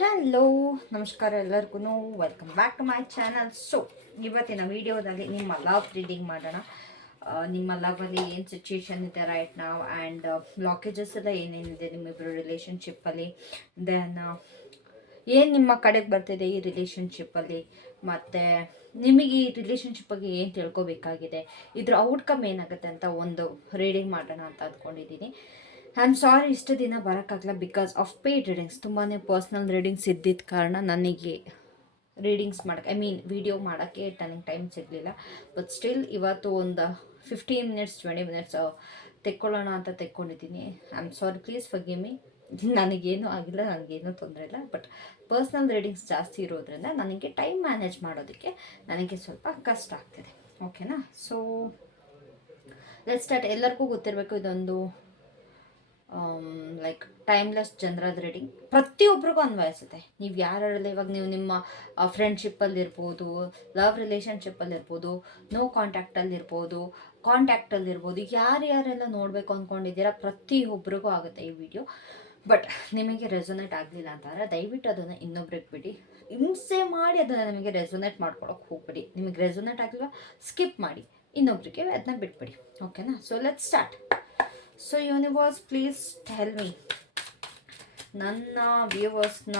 Hello, ನಮಸ್ಕಾರ ಎಲ್ಲರಿಗೂ. Welcome back to my channel. So ಇವತ್ತಿನ ವಿಡಿಯೋದಲ್ಲಿ ನಿಮ್ಮ ಲವ್ ರೀಡಿಂಗ್ ಮಾಡೋಣ. ನಿಮ್ಮ ಲವಲ್ಲಿ ಏನು ಸಿಚುಯೇಷನ್ ಇದೆ ರೈಟ್ ನಾವು, ಆ್ಯಂಡ್ ಬ್ಲಾಕೇಜಸ್ ಎಲ್ಲ ಏನೇನಿದೆ ನಿಮ್ಮಿಬ್ಬರು ರಿಲೇಷನ್ಶಿಪ್ಪಲ್ಲಿ, ದೆನ್ ಏನು ನಿಮ್ಮ ಕಡೆಗೆ ಬರ್ತಿದೆ ಈ ರಿಲೇಷನ್ಶಿಪ್ಪಲ್ಲಿ, ಮತ್ತು ನಿಮಗೆ ಈ ರಿಲೇಷನ್ಶಿಪ್ ಬಗ್ಗೆ ಏನು ತಿಳ್ಕೊಬೇಕಾಗಿದೆ, ಇದ್ರ ಔಟ್ಕಮ್ ಏನಾಗುತ್ತೆ ಅಂತ ಒಂದು ರೀಡಿಂಗ್ ಮಾಡೋಣ ಅಂತ ಅಂದ್ಕೊಂಡಿದ್ದೀನಿ. ಐ ಆಮ್ ಸಾರಿ ಇಷ್ಟು ದಿನ ಬರೋಕ್ಕಾಗಲ್ಲ ಬಿಕಾಸ್ ಆಫ್ ಪೇಯ್ಡ್ ರೀಡಿಂಗ್ಸ್. ತುಂಬಾ ಪರ್ಸ್ನಲ್ ರೀಡಿಂಗ್ಸ್ ಇದ್ದಿದ್ದ ಕಾರಣ ನನಗೆ ರೀಡಿಂಗ್ಸ್ ಮಾಡೋಕ್ಕೆ ವಿಡಿಯೋ ಮಾಡೋಕ್ಕೆ ನನಗೆ ಟೈಮ್ ಸಿಗಲಿಲ್ಲ. ಬಟ್ ಸ್ಟಿಲ್ ಇವತ್ತು ಒಂದು 15 ಮಿನಿಟ್ಸ್ 20 ಮಿನಿಟ್ಸ್ ತೆಕ್ಕೊಳ್ಳೋಣ ಅಂತ ತೆಕ್ಕೊಂಡಿದ್ದೀನಿ. I am sorry, please forgive me. ನನಗೇನು ಆಗಿಲ್ಲ, ನನಗೇನು ತೊಂದರೆ ಇಲ್ಲ. ಬಟ್ ಪರ್ಸ್ನಲ್ ರೀಡಿಂಗ್ಸ್ ಜಾಸ್ತಿ ಇರೋದ್ರಿಂದ ನನಗೆ ಟೈಮ್ ಮ್ಯಾನೇಜ್ ಮಾಡೋದಕ್ಕೆ ನನಗೆ ಸ್ವಲ್ಪ ಕಷ್ಟ ಆಗ್ತಿದೆ. ಓಕೆನಾ? So let's start. ಎಲ್ಲರಿಗೂ ಗೊತ್ತಿರಬೇಕು, ಇದೊಂದು ಲೈಕ್ ಟೈಮ್ಲೆಸ್ ಜನರಲ್ ರೀಡಿಂಗ್. ಪ್ರತಿಯೊಬ್ಬರಿಗೂ ಅನ್ವಯಿಸುತ್ತೆ. ನೀವು ಯಾರಲ್ಲ, ಇವಾಗ ನೀವು ನಿಮ್ಮ ಫ್ರೆಂಡ್ಶಿಪ್ಪಲ್ಲಿರ್ಬೋದು, ಲವ್ ರಿಲೇಷನ್ಶಿಪ್ಪಲ್ಲಿರ್ಬೋದು, ನೋ ಕಾಂಟ್ಯಾಕ್ಟಲ್ಲಿರ್ಬೋದು, ಕಾಂಟ್ಯಾಕ್ಟಲ್ಲಿರ್ಬೋದು, ಯಾರ್ಯಾರೆಲ್ಲ ನೋಡಬೇಕು ಅಂದ್ಕೊಂಡಿದ್ದೀರಾ ಪ್ರತಿಯೊಬ್ಬರಿಗೂ ಆಗುತ್ತೆ ಈ ವಿಡಿಯೋ. ಬಟ್ ನಿಮಗೆ ರೆಸೊನೇಟ್ ಆಗಲಿಲ್ಲ ಅಂತಂದರೆ ದಯವಿಟ್ಟು ಅದನ್ನು ಇನ್ನೊಬ್ರಿಗೆ ಬಿಡಿ. ಹಿಂಸೆ ಮಾಡಿ ಅದನ್ನು ನಿಮಗೆ ರೆಸೊನೇಟ್ ಮಾಡ್ಕೊಳಕ್ಕೆ ಹೋಗ್ಬಿಡಿ. ನಿಮಗೆ ರೆಸೊನೇಟ್ ಆಗಿಲ್ಲ, ಸ್ಕಿಪ್ ಮಾಡಿ, ಇನ್ನೊಬ್ರಿಗೆ ಅದನ್ನ ಬಿಟ್ಬಿಡಿ. ಓಕೆನಾ? So let's start. So universe, please tell me, ನನ್ನ ವ್ಯೂವರ್ಸ್ನ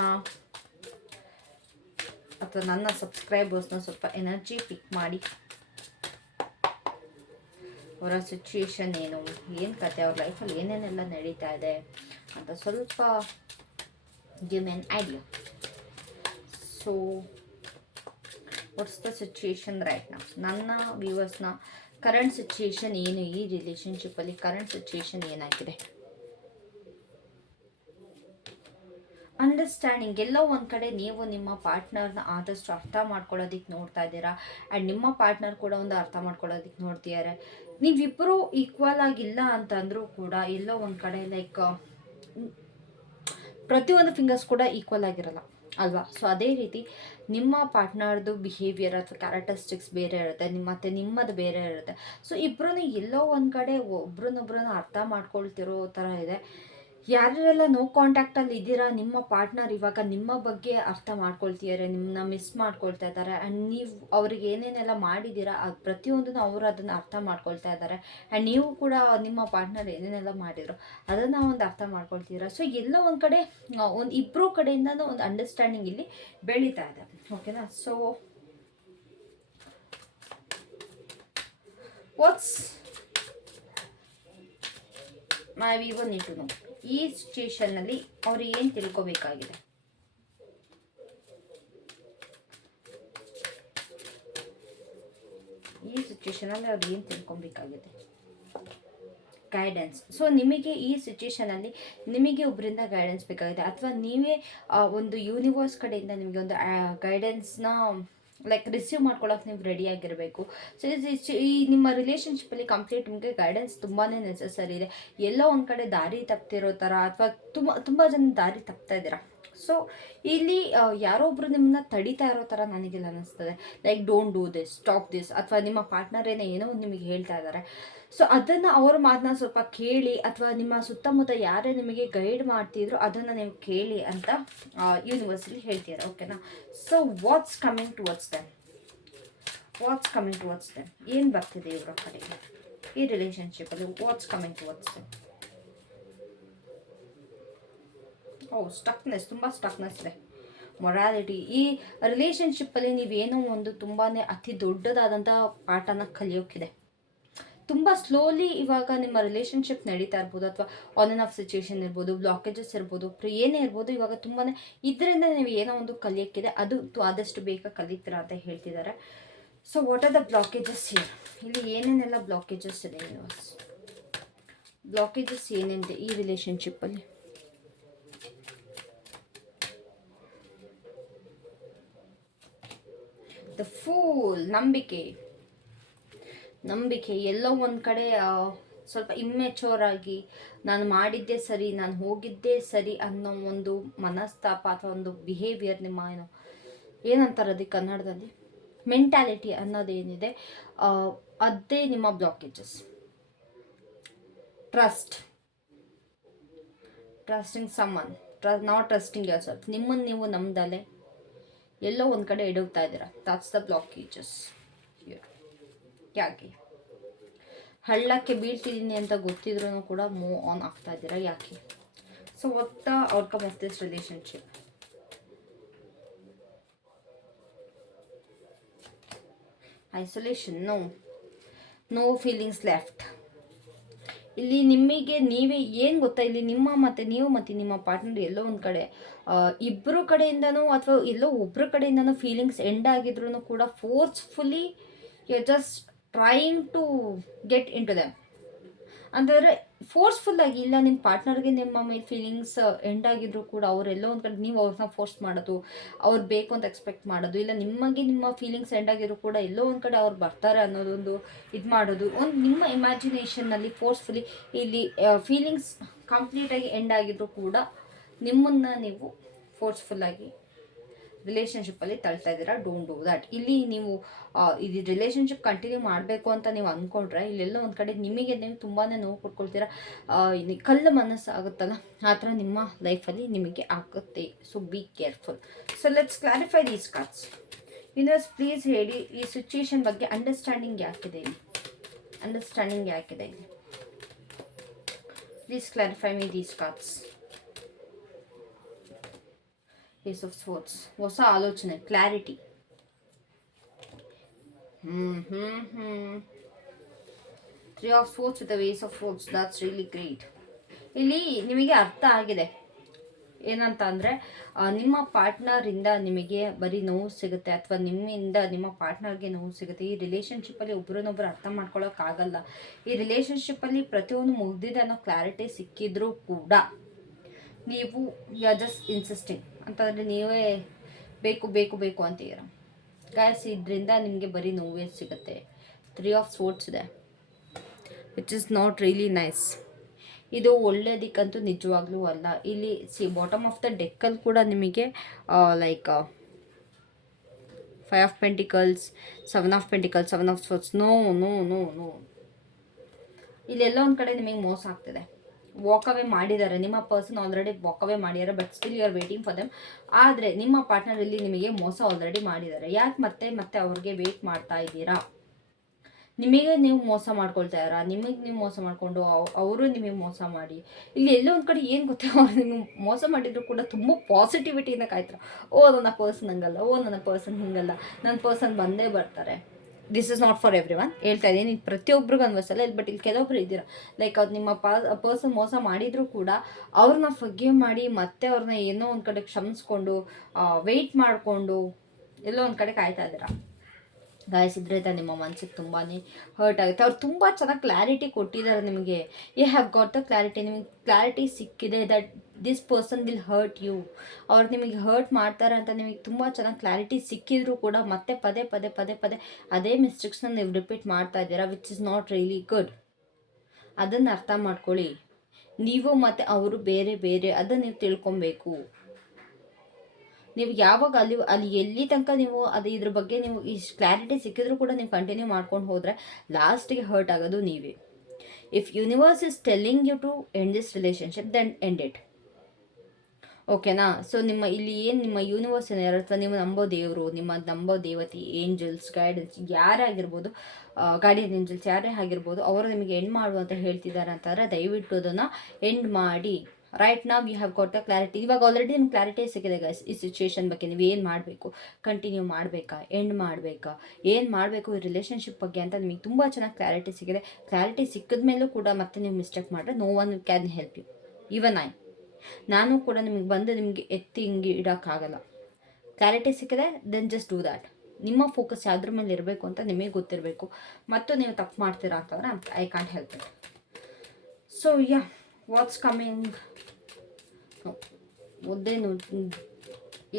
ಅಥವಾ ನನ್ನ ಸಬ್ಸ್ಕ್ರೈಬರ್ಸ್ನ ಸ್ವಲ್ಪ ಎನರ್ಜಿ ಪಿಕ್ ಮಾಡಿ. ಅವರ ಸಿಚುಯೇಷನ್ ಏನು ಕತೆ, ಅವ್ರ ಲೈಫಲ್ಲಿ ಏನೇನೆಲ್ಲ ನಡೀತಾ ಇದೆ ಅಂತ ಸ್ವಲ್ಪ give me on idea. So what's the situation right now? ನನ್ನ ವ್ಯೂವರ್ಸ್ನ ಕರೆಂಟ್ ಸಿಚುಯೇಷನ್ ಏನು, ಈ ರಿಲೇಷನ್ಶಿಪ್ಪಲ್ಲಿ ಕರೆಂಟ್ ಸಿಚುಯೇಷನ್ ಏನಾಗಿದೆ? ಅಂಡರ್ಸ್ಟ್ಯಾಂಡಿಂಗ್. ಎಲ್ಲೋ ಒಂದು ಕಡೆ ನೀವು ನಿಮ್ಮ ಪಾರ್ಟ್ನರ್ನ ಆದಷ್ಟು ಅರ್ಥ ಮಾಡ್ಕೊಳ್ಳೋದಕ್ಕೆ ನೋಡ್ತಾ ಇದ್ದೀರಾ, ಆ್ಯಂಡ್ ನಿಮ್ಮ ಪಾರ್ಟ್ನರ್ ಕೂಡ ಒಂದು ಅರ್ಥ ಮಾಡ್ಕೊಳ್ಳೋದಕ್ಕೆ ನೋಡ್ತಿದ್ದಾರೆ. ನೀವಿಬ್ಬರು ಈಕ್ವಲ್ ಆಗಿಲ್ಲ ಅಂತಂದರೂ ಕೂಡ ಎಲ್ಲೋ ಒಂದು ಕಡೆ ಲೈಕ್ ಪ್ರತಿಯೊಂದು ಫಿಂಗರ್ಸ್ ಕೂಡ ಈಕ್ವಲ್ ಆಗಿರಲ್ಲ ಅಲ್ವಾ? ಸೊ ಅದೇ ರೀತಿ ನಿಮ್ಮ ಪಾರ್ಟ್ನರ್ದು ಬಿಹೇವಿಯರ್ ಅಥವಾ ಕ್ಯಾರೆಕ್ಟರಿಸ್ಟಿಕ್ಸ್ ಬೇರೆ ಇರುತ್ತೆ, ಮತ್ತು ನಿಮ್ಮದು ಬೇರೆ ಇರುತ್ತೆ. ಸೊ ಇಬ್ಬರೂ ಎಲ್ಲೋ ಒಂದು ಕಡೆ ಒಬ್ರನ್ನೊಬ್ರನ್ನ ಅರ್ಥ ಮಾಡ್ಕೊಳ್ತಿರೋ ಥರ ಇದೆ. ಯಾರೆಲ್ಲ ನೋ ಕಾಂಟ್ಯಾಕ್ಟಲ್ಲಿ ಇದ್ದೀರಾ, ನಿಮ್ಮ ಪಾರ್ಟ್ನರ್ ಇವಾಗ ನಿಮ್ಮ ಬಗ್ಗೆ ಅರ್ಥ ಮಾಡ್ಕೊಳ್ತಿದ್ದಾರೆ, ನಿಮ್ಮನ್ನ ಮಿಸ್ ಮಾಡ್ಕೊಳ್ತಾ ಇದ್ದಾರೆ, ಆ್ಯಂಡ್ ನೀವು ಅವ್ರಿಗೆ ಏನೇನೆಲ್ಲ ಮಾಡಿದ್ದೀರಾ ಅದು ಪ್ರತಿಯೊಂದನ್ನು ಅವರು ಅದನ್ನು ಅರ್ಥ ಮಾಡ್ಕೊಳ್ತಾ ಇದ್ದಾರೆ, ಆ್ಯಂಡ್ ನೀವು ಕೂಡ ನಿಮ್ಮ ಪಾರ್ಟ್ನರ್ ಏನೇನೆಲ್ಲ ಮಾಡಿದ್ರು ಅದನ್ನು ಒಂದು ಅರ್ಥ ಮಾಡ್ಕೊಳ್ತಿದ್ದೀರಾ. ಸೊ ಎಲ್ಲ ಒಂದು ಕಡೆ ಒಂದು ಇಬ್ಬರು ಕಡೆಯಿಂದನೂ ಒಂದು ಅಂಡರ್ಸ್ಟ್ಯಾಂಡಿಂಗ್ ಇಲ್ಲಿ ಬೆಳೀತಾ ಇದೆ. ಓಕೆನಾ? ಸೊ ವಾಟ್ಸ್ ಮೈ ವಿವೋ ನೀಡ್ ಟು ನೋ, ಈ ಸಿಚುಯೇಷನ್ನಲ್ಲಿ ಅವರು ಏನು ತಿಳ್ಕೊಬೇಕಾಗಿದೆ? ಈ ಸಿಚುಯೇಷನಲ್ಲಿ ಅವ್ರು ಏನು ತಿಳ್ಕೊಬೇಕಾಗಿದೆ? ಗೈಡೆನ್ಸ್. ಸೊ ನಿಮಗೆ ಈ ಸಿಚುಯೇಷನಲ್ಲಿ ನಿಮಗೆ ಒಬ್ಬರಿಂದ ಗೈಡೆನ್ಸ್ ಬೇಕಾಗಿದೆ, ಅಥವಾ ನೀವೇ ಒಂದು ಯೂನಿವರ್ಸ್ ಕಡೆಯಿಂದ ನಿಮಗೆ ಒಂದು ಗೈಡೆನ್ಸ್ನ ಲೈಕ್ ರಿಸೀವ್ ಮಾಡ್ಕೊಳ್ಳೋಕೆ ನೀವು ರೆಡಿಯಾಗಿರಬೇಕು. ಸೊ ಈ ನಿಮ್ಮ ರಿಲೇಷನ್ಶಿಪ್ಪಲ್ಲಿ ಕಂಪ್ಲೀಟ್ ನಿಮಗೆ ಗೈಡೆನ್ಸ್ ತುಂಬಾ ನೆಸಸರಿ ಇದೆ. ಎಲ್ಲೋ ಒಂದು ಕಡೆ ದಾರಿ ತಪ್ತಿರೋ ಥರ, ಅಥವಾ ತುಂಬ ಜನ ದಾರಿ ತಪ್ತಾ ಇದ್ದೀರಾ. ಸೊ ಇಲ್ಲಿ ಯಾರೋ ಒಬ್ರು ನಿಮ್ಮನ್ನ ತಡಿತಾ ಇರೋ ಥರ ನನಗೆಲ್ಲ ಅನ್ನಿಸ್ತದೆ. Like don't do this, stop this, ಅಥವಾ ನಿಮ್ಮ ಪಾರ್ಟ್ನರ್ ಏನೋ ಒಂದು ನಿಮಗೆ ಹೇಳ್ತಾ ಇದ್ದಾರೆ. ಸೊ ಅದನ್ನು ಅವ್ರ ಮಾತನ್ನ ಸ್ವಲ್ಪ ಕೇಳಿ, ಅಥವಾ ನಿಮ್ಮ ಸುತ್ತಮುತ್ತ ಯಾರೇ ನಿಮಗೆ ಗೈಡ್ ಮಾಡ್ತಿದ್ರು ಅದನ್ನು ನೀವು ಕೇಳಿ ಅಂತ ಯೂನಿವರ್ಸಲ್ಲಿ ಹೇಳ್ತಿದ್ದಾರೆ. ಓಕೆನಾ? So what's coming towards them? What's coming towards them? ಏನು ಬರ್ತಿದೆ ಇವರ ಕಡೆಗೆ ಈ ರಿಲೇಷನ್ಶಿಪ್ಪಲ್ಲಿ? What's coming towards them? Stuckness, ತುಂಬ ಸ್ಟಕ್ನೆಸ್ ಇದೆ. ಮೊರಾಲಿಟಿ. ಈ ರಿಲೇಷನ್ಶಿಪ್ಪಲ್ಲಿ ನೀವೇನೋ ಒಂದು ತುಂಬಾ ಅತಿ ದೊಡ್ಡದಾದಂಥ ಪಾಠನ ಕಲಿಯೋಕ್ಕಿದೆ. ತುಂಬ ಸ್ಲೋಲಿ ಇವಾಗ ನಿಮ್ಮ ರಿಲೇಷನ್ಶಿಪ್ ನಡೀತಾ ಇರ್ಬೋದು, ಅಥವಾ ಆನ್ ಆ್ಯಂಡ್ ಆಫ್ ಸಿಚುಯೇಷನ್ ಇರ್ಬೋದು, ಬ್ಲಾಕೇಜಸ್ ಇರ್ಬೋದು, ಏನೇ ಇರ್ಬೋದು, ಇವಾಗ ತುಂಬಾ ಇದರಿಂದ ನೀವು ಏನೋ ಒಂದು ಕಲಿಯೋಕ್ಕಿದೆ. ಅದು ಆದಷ್ಟು ಬೇಗ ಕಲಿತೀರಾ ಅಂತ ಹೇಳ್ತಿದ್ದಾರೆ. So what are the blockages here? ಇಲ್ಲಿ ಏನೇನೆಲ್ಲ ಬ್ಲಾಕೇಜಸ್ ಇದೆ? ಬ್ಲಾಕೇಜಸ್ ಏನೇನಿದೆ ಈ ರಿಲೇಷನ್ಶಿಪ್ಪಲ್ಲಿ? The pool. ನಂಬಿಕೆ. ಎಲ್ಲೋ ಒಂದು ಕಡೆ ಸ್ವಲ್ಪ ಇಮ್ಮೆಚೂರ್ ಆಗಿ ನಾನು ಮಾಡಿದ್ದೇ ಸರಿ, ನಾನು ಹೋಗಿದ್ದೇ ಸರಿ ಅನ್ನೋ ಒಂದು ಮನಸ್ತಾಪ ಅಥವಾ ಒಂದು ಬಿಹೇವಿಯರ್, ನಿಮ್ಮ ಏನಂತಾರೆ ಅದಕ್ಕೆ ಕನ್ನಡದಲ್ಲಿ, ಮೆಂಟ್ಯಾಲಿಟಿ ಅನ್ನೋದೇನಿದೆ ಅದೇ ನಿಮ್ಮ blockages. Trusting summon. Not trusting your self. ನಿಮ್ಮನ್ನು ನೀವು ನಂಬ್ದಲೆ ಎಲ್ಲೋ ಒಂದು ಕಡೆ ಎಡುತ್ತಾ ಇದ್ದೀರಾ. That's the blockages. ಯಾಕೆ ಹಳ್ಳಕ್ಕೆ ಬೀಳ್ತಿದ್ದೀನಿ ಅಂತ ಗೊತ್ತಿದ್ರೂ ಕೂಡ ಮೂವ್ ಆನ್ ಆಗ್ತಾ ಇದ್ದೀರಾ? ಯಾಕೆ? So what the outcome of this relationship? Isolation, no feelings left. ಇಲ್ಲಿ ನಿಮಗೆ ನೀವೇ ಏನು ಗೊತ್ತಾ, ಇಲ್ಲಿ ನೀವು ಮತ್ತು ನಿಮ್ಮ ಪಾರ್ಟ್ನರ್ ಎಲ್ಲೋ ಒಂದು ಕಡೆ ಇಬ್ಬರು ಕಡೆಯಿಂದನೂ ಅಥವಾ ಎಲ್ಲೋ ಒಬ್ಬರ ಕಡೆಯಿಂದನೂ ಫೀಲಿಂಗ್ಸ್ ಎಂಡ್ ಆಗಿದ್ರು ಕೂಡ forcefully you just trying to get into them. ಅಂತಂದರೆ ಫೋರ್ಸ್ಫುಲ್ಲಾಗಿ ಇಲ್ಲ, ನಿಮ್ಮ ಪಾರ್ಟ್ನರ್ಗೆ ನಿಮ್ಮ ಮೇಲೆ ಫೀಲಿಂಗ್ಸ್ ಎಂಡ್ ಆಗಿದ್ರು ಕೂಡ ಅವರೆಲ್ಲೋ ಒಂದು ಕಡೆ ನೀವು ಅವ್ರನ್ನ ಫೋರ್ಸ್ ಮಾಡೋದು, ಅವ್ರು ಬೇಕು ಅಂತ ಎಕ್ಸ್ಪೆಕ್ಟ್ ಮಾಡೋದು, ಇಲ್ಲ ನಿಮಗೆ ನಿಮ್ಮ ಫೀಲಿಂಗ್ಸ್ ಎಂಡ್ ಆಗಿದ್ರು ಕೂಡ ಎಲ್ಲೋ ಒಂದು ಕಡೆ ಅವ್ರು ಬರ್ತಾರೆ ಅನ್ನೋದೊಂದು ಇದು ಮಾಡೋದು, ಒಂದು ನಿಮ್ಮ ಇಮ್ಯಾಜಿನೇಷನ್ನಲ್ಲಿ ಫೋರ್ಸ್ಫುಲಿ ಇಲ್ಲಿ ಫೀಲಿಂಗ್ಸ್ ಕಂಪ್ಲೀಟಾಗಿ ಎಂಡ್ ಆಗಿದ್ರು ಕೂಡ ನಿಮ್ಮನ್ನು ನೀವು ಫೋರ್ಸ್ಫುಲ್ಲಾಗಿ ರಿಲೇಷನ್ಶಿಪ್ಪಲ್ಲಿ ತಳ್ತಾ ಇದ್ದೀರಾ. Don't do that. ಇಲ್ಲಿ ನೀವು ಇದು ರಿಲೇಷನ್ಶಿಪ್ ಕಂಟಿನ್ಯೂ ಮಾಡಬೇಕು ಅಂತ ನೀವು ಅಂದ್ಕೊಂಡ್ರೆ ಇಲ್ಲೆಲ್ಲ ಒಂದು ಕಡೆ ನಿಮಗೆ ನೀವು ತುಂಬಾ ನೋವು ಕೊಟ್ಕೊಳ್ತೀರಾ. ಕಲ್ಲು ಮನಸ್ಸು ಆಗುತ್ತಲ್ಲ, ಆ ಥರ ನಿಮ್ಮ ಲೈಫಲ್ಲಿ ನಿಮಗೆ ಆಗುತ್ತೆ. So be careful. So let's clarify these cards. Universe please ಹೇಳಿ, ಈ ಸಿಚುಯೇಷನ್ ಬಗ್ಗೆ ಅಂಡರ್ಸ್ಟ್ಯಾಂಡಿಂಗ್ ಯಾಕಿದೆ ಇಲ್ಲಿ? ಅಂಡರ್ಸ್ಟ್ಯಾಂಡಿಂಗ್ ಯಾಕಿದೆ ಇಲ್ಲಿ? Please clarify me these cards. Ace of swords, ಹೊಸ ಆಲೋಚನೆ, clarity. Three of swords with ace of swords, that's really great. ಇಲ್ಲಿ ನಿಮಗೆ ಅರ್ಥ ಆಗಿದೆ ಏನಂತ ಅಂದರೆ, ನಿಮ್ಮ ಪಾರ್ಟ್ನರಿಂದ ನಿಮಗೆ ಬರೀ ನೋವು ಸಿಗುತ್ತೆ ಅಥವಾ ನಿಮ್ಮಿಂದ ನಿಮ್ಮ ಪಾರ್ಟ್ನರ್ಗೆ ನೋವು ಸಿಗುತ್ತೆ. ಈ ರಿಲೇಷನ್ಶಿಪ್ಪಲ್ಲಿ ಒಬ್ಬರನ್ನೊಬ್ಬರು ಅರ್ಥ ಮಾಡ್ಕೊಳ್ಳೋಕ್ಕಾಗಲ್ಲ. ಈ ರಿಲೇಷನ್ಶಿಪ್ಪಲ್ಲಿ ಪ್ರತಿಯೊಂದು ಮುಗ್ದಿದೆ ಅನ್ನೋ ಕ್ಲಾರಿಟಿ ಸಿಕ್ಕಿದ್ರೂ ಕೂಡ ನೀವು ಯು ಆರ್ ಜಸ್ಟ್ ಇನ್ಸಿಸ್ಟಿಂಗ್ ಅಂತಂದರೆ ನೀವೇ ಬೇಕು ಬೇಕು ಬೇಕು ಅಂತೀರ. ಗಾಯ್ಸ್, ಇದರಿಂದ ನಿಮಗೆ ಬರೀ ನೋವೇ ಸಿಗುತ್ತೆ. ತ್ರೀ ಆಫ್ ಸ್ವೋರ್ಡ್ಸ್ ಇದೆ, which is not really nice. ಇದು ಒಳ್ಳೆಯದಕ್ಕಂತೂ ನಿಜವಾಗ್ಲೂ ಅಲ್ಲ. ಇಲ್ಲಿ ಬಾಟಮ್ ಆಫ್ ದ ಡೆಕ್ಕಲ್ಲಿ ಕೂಡ ನಿಮಗೆ like five of pentacles, seven of pentacles, seven of swords. No no no no. ಇಲ್ಲೆಲ್ಲ ಒಂದು ಕಡೆ ನಿಮಗೆ ಮೋಸ ಆಗ್ತಿದೆ. ವಾಕ್ ಅವೇ ಮಾಡಿದ್ದಾರೆ, ನಿಮ್ಮ ಪರ್ಸನ್ ಆಲ್ರೆಡಿ ವಾಕ್ ಅವೇ ಮಾಡಿದ್ದಾರೆ, but still you are waiting for them. ಆದರೆ ನಿಮ್ಮ ಪಾರ್ಟ್ನರ್ ಇಲ್ಲಿ ನಿಮಗೆ ಮೋಸ ಆಲ್ರೆಡಿ ಮಾಡಿದ್ದಾರೆ. ಯಾಕೆ ಮತ್ತೆ ಮತ್ತೆ ಅವ್ರಿಗೆ ವೇಟ್ ಮಾಡ್ತಾ ಇದ್ದೀರಾ? ನಿಮಗೆ ನೀವು ಮೋಸ ಮಾಡ್ಕೊಳ್ತಾ ಇದ್ದೀರಾ, ನಿಮಗೆ ನೀವು ಮೋಸ ಮಾಡಿಕೊಂಡು ಅವರು ನಿಮಗೆ ಮೋಸ ಮಾಡಿ. ಇಲ್ಲಿ ಎಲ್ಲೋ ಒಂದು ಕಡೆ ಏನು ಗೊತ್ತೇ, ಅವ್ರು ನಿಮಗೆ ಮೋಸ ಮಾಡಿದ್ರು ಕೂಡ ತುಂಬ ಪಾಸಿಟಿವಿಟಿಯಿಂದ ಕಾಯ್ತಾರೆ. ಓ ನನ್ನ ಪರ್ಸನ್ ಹಂಗಲ್ಲ, ಓ ನನ್ನ ಪರ್ಸನ್ ಹಿಂಗಲ್ಲ, ನನ್ನ ಪರ್ಸನ್ ಬಂದೇ ಬರ್ತಾರೆ. This is not for every one ಹೇಳ್ತಾ ಇದ್ದೀನಿ, ಇದು ಪ್ರತಿಯೊಬ್ಬರಿಗೂ ಅನ್ವಯಿಸಲ್ಲ. ಬಟ್ ಇಲ್ಲಿ ಕೆಲವೊಬ್ರು ಇದ್ದೀರಾ, ಲೈಕ್ ಅದು ನಿಮ್ಮ ಪರ್ಸನ್ ಮೋಸ ಮಾಡಿದರೂ ಕೂಡ ಅವ್ರನ್ನ ಫರ್ಗಿವ್ ಮಾಡಿ ಮತ್ತೆ ಅವ್ರನ್ನ ಏನೋ ಒಂದು ಕಡೆ ಕ್ಷಮಿಸ್ಕೊಂಡು ವೆಯ್ಟ್ ಮಾಡಿಕೊಂಡು ಎಲ್ಲೋ ಒಂದು ಕಡೆ ಕಾಯ್ತಾ ಇದ್ದೀರಾ. ಗಾಯ್ಸ್, ಇದರಿಂದ ನಿಮ್ಮ ಮನಸ್ಸಿಗೆ ತುಂಬಾ ಹರ್ಟ್ ಆಗುತ್ತೆ. ಅವ್ರು ತುಂಬ ಚೆನ್ನಾಗಿ ಕ್ಲಾರಿಟಿ ಕೊಟ್ಟಿದ್ದಾರೆ ನಿಮಗೆ. You have got the clarity. ನಿಮಗೆ ಕ್ಲಾರಿಟಿ ಸಿಕ್ಕಿದೆ that this person will hurt you. ಅವ್ರು ನಿಮಗೆ ಹರ್ಟ್ ಮಾಡ್ತಾರೆ ಅಂತ ನಿಮಗೆ ತುಂಬ ಚೆನ್ನಾಗಿ ಕ್ಲಾರಿಟಿ ಸಿಕ್ಕಿದ್ರು ಕೂಡ ಮತ್ತೆ ಪದೇ ಪದೇ ಪದೇ ಪದೇ ಅದೇ ಮಿಸ್ಟೇಕ್ಸ್ನ ನೀವು ರಿಪೀಟ್ ಮಾಡ್ತಾ ಇದ್ದೀರಾ, which is not really good. ಅದನ್ನು ಅರ್ಥ ಮಾಡ್ಕೊಳ್ಳಿ. ನೀವು ಮತ್ತು ಅವರು ಬೇರೆ ಬೇರೆ, ಅದನ್ನು ನೀವು ತಿಳ್ಕೊಬೇಕು. ನೀವು ಯಾವಾಗ ಅಲ್ಲಿ ಎಲ್ಲಿ ತನಕ ನೀವು ಇದ್ರ ಬಗ್ಗೆ ನೀವು ಈ ಕ್ಲಾರಿಟಿ ಸಿಕ್ಕಿದ್ರು ಕೂಡ ನೀವು ಕಂಟಿನ್ಯೂ ಮಾಡ್ಕೊಂಡು ಹೋದರೆ ಲಾಸ್ಟಿಗೆ ಹರ್ಟ್ ಆಗೋದು ನೀವೇ. If universe is telling you to end this relationship, then end it. ಓಕೆನಾ? ಸೊ ಇಲ್ಲಿ ಏನು ನಿಮ್ಮ ಯೂನಿವರ್ಸ್ ಏನಾರು ಅಥವಾ ನೀವು ನಂಬೋ ದೇವರು, ನಿಮ್ಮ ನಂಬೋ ದೇವತೆ, ಏಂಜಲ್ಸ್, ಗೈಡೆನ್ಸ್ ಯಾರೇ ಆಗಿರ್ಬೋದು, ಗಾರ್ಡಿಯನ್ ಏಂಜಲ್ಸ್ ಯಾರೇ ಆಗಿರ್ಬೋದು, ಅವರು ನಿಮಗೆ ಎಂಡ್ ಮಾಡು ಅಂತ ಹೇಳ್ತಿದ್ದಾರೆ ಅಂತಂದರೆ ದಯವಿಟ್ಟು ಅದನ್ನು ಎಂಡ್ ಮಾಡಿ. Right now you have got the clarity. ಇವಾಗ ಆಲ್ರೆಡಿ ನಿಮ್ಗೆ ಕ್ಲಾರಿಟಿ ಸಿಕ್ಕಿದೆ ಗೈಸ್ ಈ ಸಿಚುವೇಶನ್ ಬಗ್ಗೆ. ನೀವು ಏನು ಮಾಡಬೇಕು, ಕಂಟಿನ್ಯೂ ಮಾಡಬೇಕಾ, ಎಂಡ್ ಮಾಡಬೇಕಾ, ಏನು ಮಾಡಬೇಕು ಈ ರಿಲೇಷನ್ಶಿಪ್ ಬಗ್ಗೆ ಅಂತ ನಿಮಗೆ ತುಂಬ ಚೆನ್ನಾಗಿ ಕ್ಲಾರಿಟಿ ಸಿಕ್ಕಿದೆ. ಕ್ಲಾರಿಟಿ ಸಿಕ್ಕಿದ ಮೇಲೂ ಕೂಡ ಮತ್ತೆ ನೀವು ಮಿಸ್ಟೇಕ್ ಮಾಡಿದ್ರೆ no one can help you. Even ನಾನು ಕೂಡ ನಿಮಗೆ ಬಂದು ನಿಮಗೆ ಎತ್ತಿ ಹಿಂಗೆ ಇಡೋಕ್ಕಾಗಲ್ಲ. ಕ್ಲಾರಿಟಿ ಸಿಕ್ಕಿದೆ, ದೆನ್ ಜಸ್ಟ್ ಡೂ ದ್ಯಾಟ್. ನಿಮ್ಮ ಫೋಕಸ್ ಯಾವ್ದ್ರ ಮೇಲೆ ಇರಬೇಕು ಅಂತ ನಿಮಗೆ ಗೊತ್ತಿರಬೇಕು. ಮತ್ತು ನೀವು ತಪ್ಪು ಮಾಡ್ತೀರಾ ಅಂತಂದರೆ I can't help it. So yeah, what's coming, ಮುದ್ದೇನು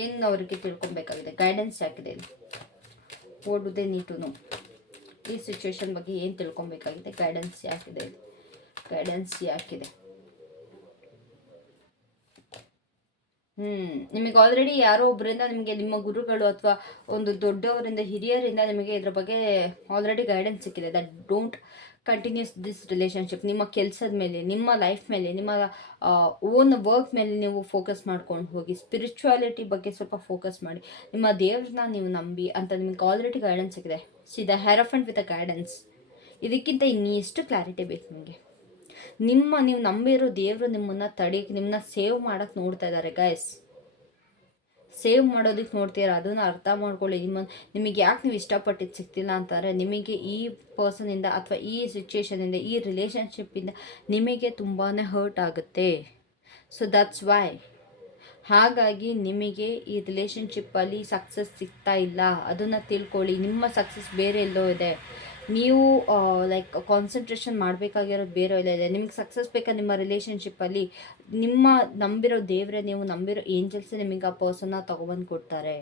ಏನು ಅವರಿಗೆ ತಿಳ್ಕೊಬೇಕಾಗಿದೆ, ಗೈಡೆನ್ಸ್ ಯಾಕಿದೆ ಇಲ್ಲಿ, what do they need to know, ಈ ಸಿಚುವೇಶನ್ ಬಗ್ಗೆ ಏನು ತಿಳ್ಕೊಬೇಕಾಗಿದೆ, ಗೈಡೆನ್ಸ್ ಯಾಕಿದೆ ಇಲ್ಲಿ, ಗೈಡೆನ್ಸ್ ಯಾಕಿದೆ. ನಿಮಗೆ ಆಲ್ರೆಡಿ ಯಾರೋ ಒಬ್ಬರಿಂದ ನಿಮಗೆ ನಿಮ್ಮ ಗುರುಗಳು ಅಥವಾ ಒಂದು ದೊಡ್ಡವರಿಂದ ಹಿರಿಯರಿಂದ ನಿಮಗೆ ಇದ್ರ ಬಗ್ಗೆ ಆಲ್ರೆಡಿ ಗೈಡೆನ್ಸ್ ಸಿಕ್ಕಿದೆ. That don't continues this relationship. ನಿಮ್ಮ ಕೆಲಸದ ಮೇಲೆ, ನಿಮ್ಮ ಲೈಫ್ ಮೇಲೆ, ನಿಮ್ಮ ಓನ್ ವರ್ಕ್ ಮೇಲೆ ನೀವು ಫೋಕಸ್ ಮಾಡ್ಕೊಂಡು ಹೋಗಿ. ಸ್ಪಿರಿಚುವಾಲಿಟಿ ಬಗ್ಗೆ ಸ್ವಲ್ಪ ಫೋಕಸ್ ಮಾಡಿ. ನಿಮ್ಮ ದೇವ್ರನ್ನ ನೀವು ನಂಬಿ ಅಂತ ನಿಮಗೆ ಆಲ್ರೆಡಿ ಗೈಡೆನ್ಸ್ ಸಿಗಿದೆ. See the hierophant with a guidance. ಇದಕ್ಕಿಂತ ಇನ್ನಿಷ್ಟು ಕ್ಲಾರಿಟಿ ಬೇಕು ನಿಮಗೆ. ನೀವು ನಂಬಿರೋ ದೇವರು ನಿಮ್ಮನ್ನು ತಡೆಯೋಕ್ಕೆ, ನಿಮ್ಮನ್ನ ಸೇವ್ ಮಾಡೋಕ್ಕೆ ನೋಡ್ತಾ ಇದ್ದಾರೆ ಗೈಸ್. ಸೇವ್ ಮಾಡೋದಕ್ಕೆ ನೋಡ್ತೀರಾ, ಅದನ್ನು ಅರ್ಥ ಮಾಡ್ಕೊಳ್ಳಿ. ನಿಮಗೆ ಯಾಕೆ ನೀವು ಇಷ್ಟಪಟ್ಟಿದ್ದು ಸಿಗ್ತಿಲ್ಲ ಅಂತಾರೆ, ನಿಮಗೆ ಈ ಪರ್ಸನಿಂದ ಅಥವಾ ಈ ಸಿಚುವೇಶನಿಂದ, ಈ ರಿಲೇಷನ್ಶಿಪ್ಪಿಂದ ನಿಮಗೆ ತುಂಬಾ ಹರ್ಟ್ ಆಗುತ್ತೆ. So that's why. ಹಾಗಾಗಿ ನಿಮಗೆ ಈ ರಿಲೇಷನ್ಶಿಪ್ಪಲ್ಲಿ ಸಕ್ಸಸ್ ಸಿಗ್ತಾ ಇಲ್ಲ, ಅದನ್ನು ತಿಳ್ಕೊಳ್ಳಿ. ನಿಮ್ಮ ಸಕ್ಸಸ್ ಬೇರೆ ಎಲ್ಲೋ ಇದೆ. ನೀವು ಲೈಕ್ ಕಾನ್ಸಂಟ್ರೇಷನ್ ಮಾಡಬೇಕಾಗಿರೋದು ಬೇರೆ ಎಲ್ಲ ಇದೆ. ನಿಮಗೆ ಸಕ್ಸಸ್ ಬೇಕಾ ನಿಮ್ಮ ರಿಲೇಷನ್ಶಿಪ್ಪಲ್ಲಿ, ನಿಮ್ಮ ನಂಬಿರೋ ದೇವರೇ, ನೀವು ನಂಬಿರೋ ಏಂಜಲ್ಸೇ ನಿಮಗೆ ಆ ಪರ್ಸನ್ನ ತೊಗೊಬಂದು ಕೊಡ್ತಾರೆ.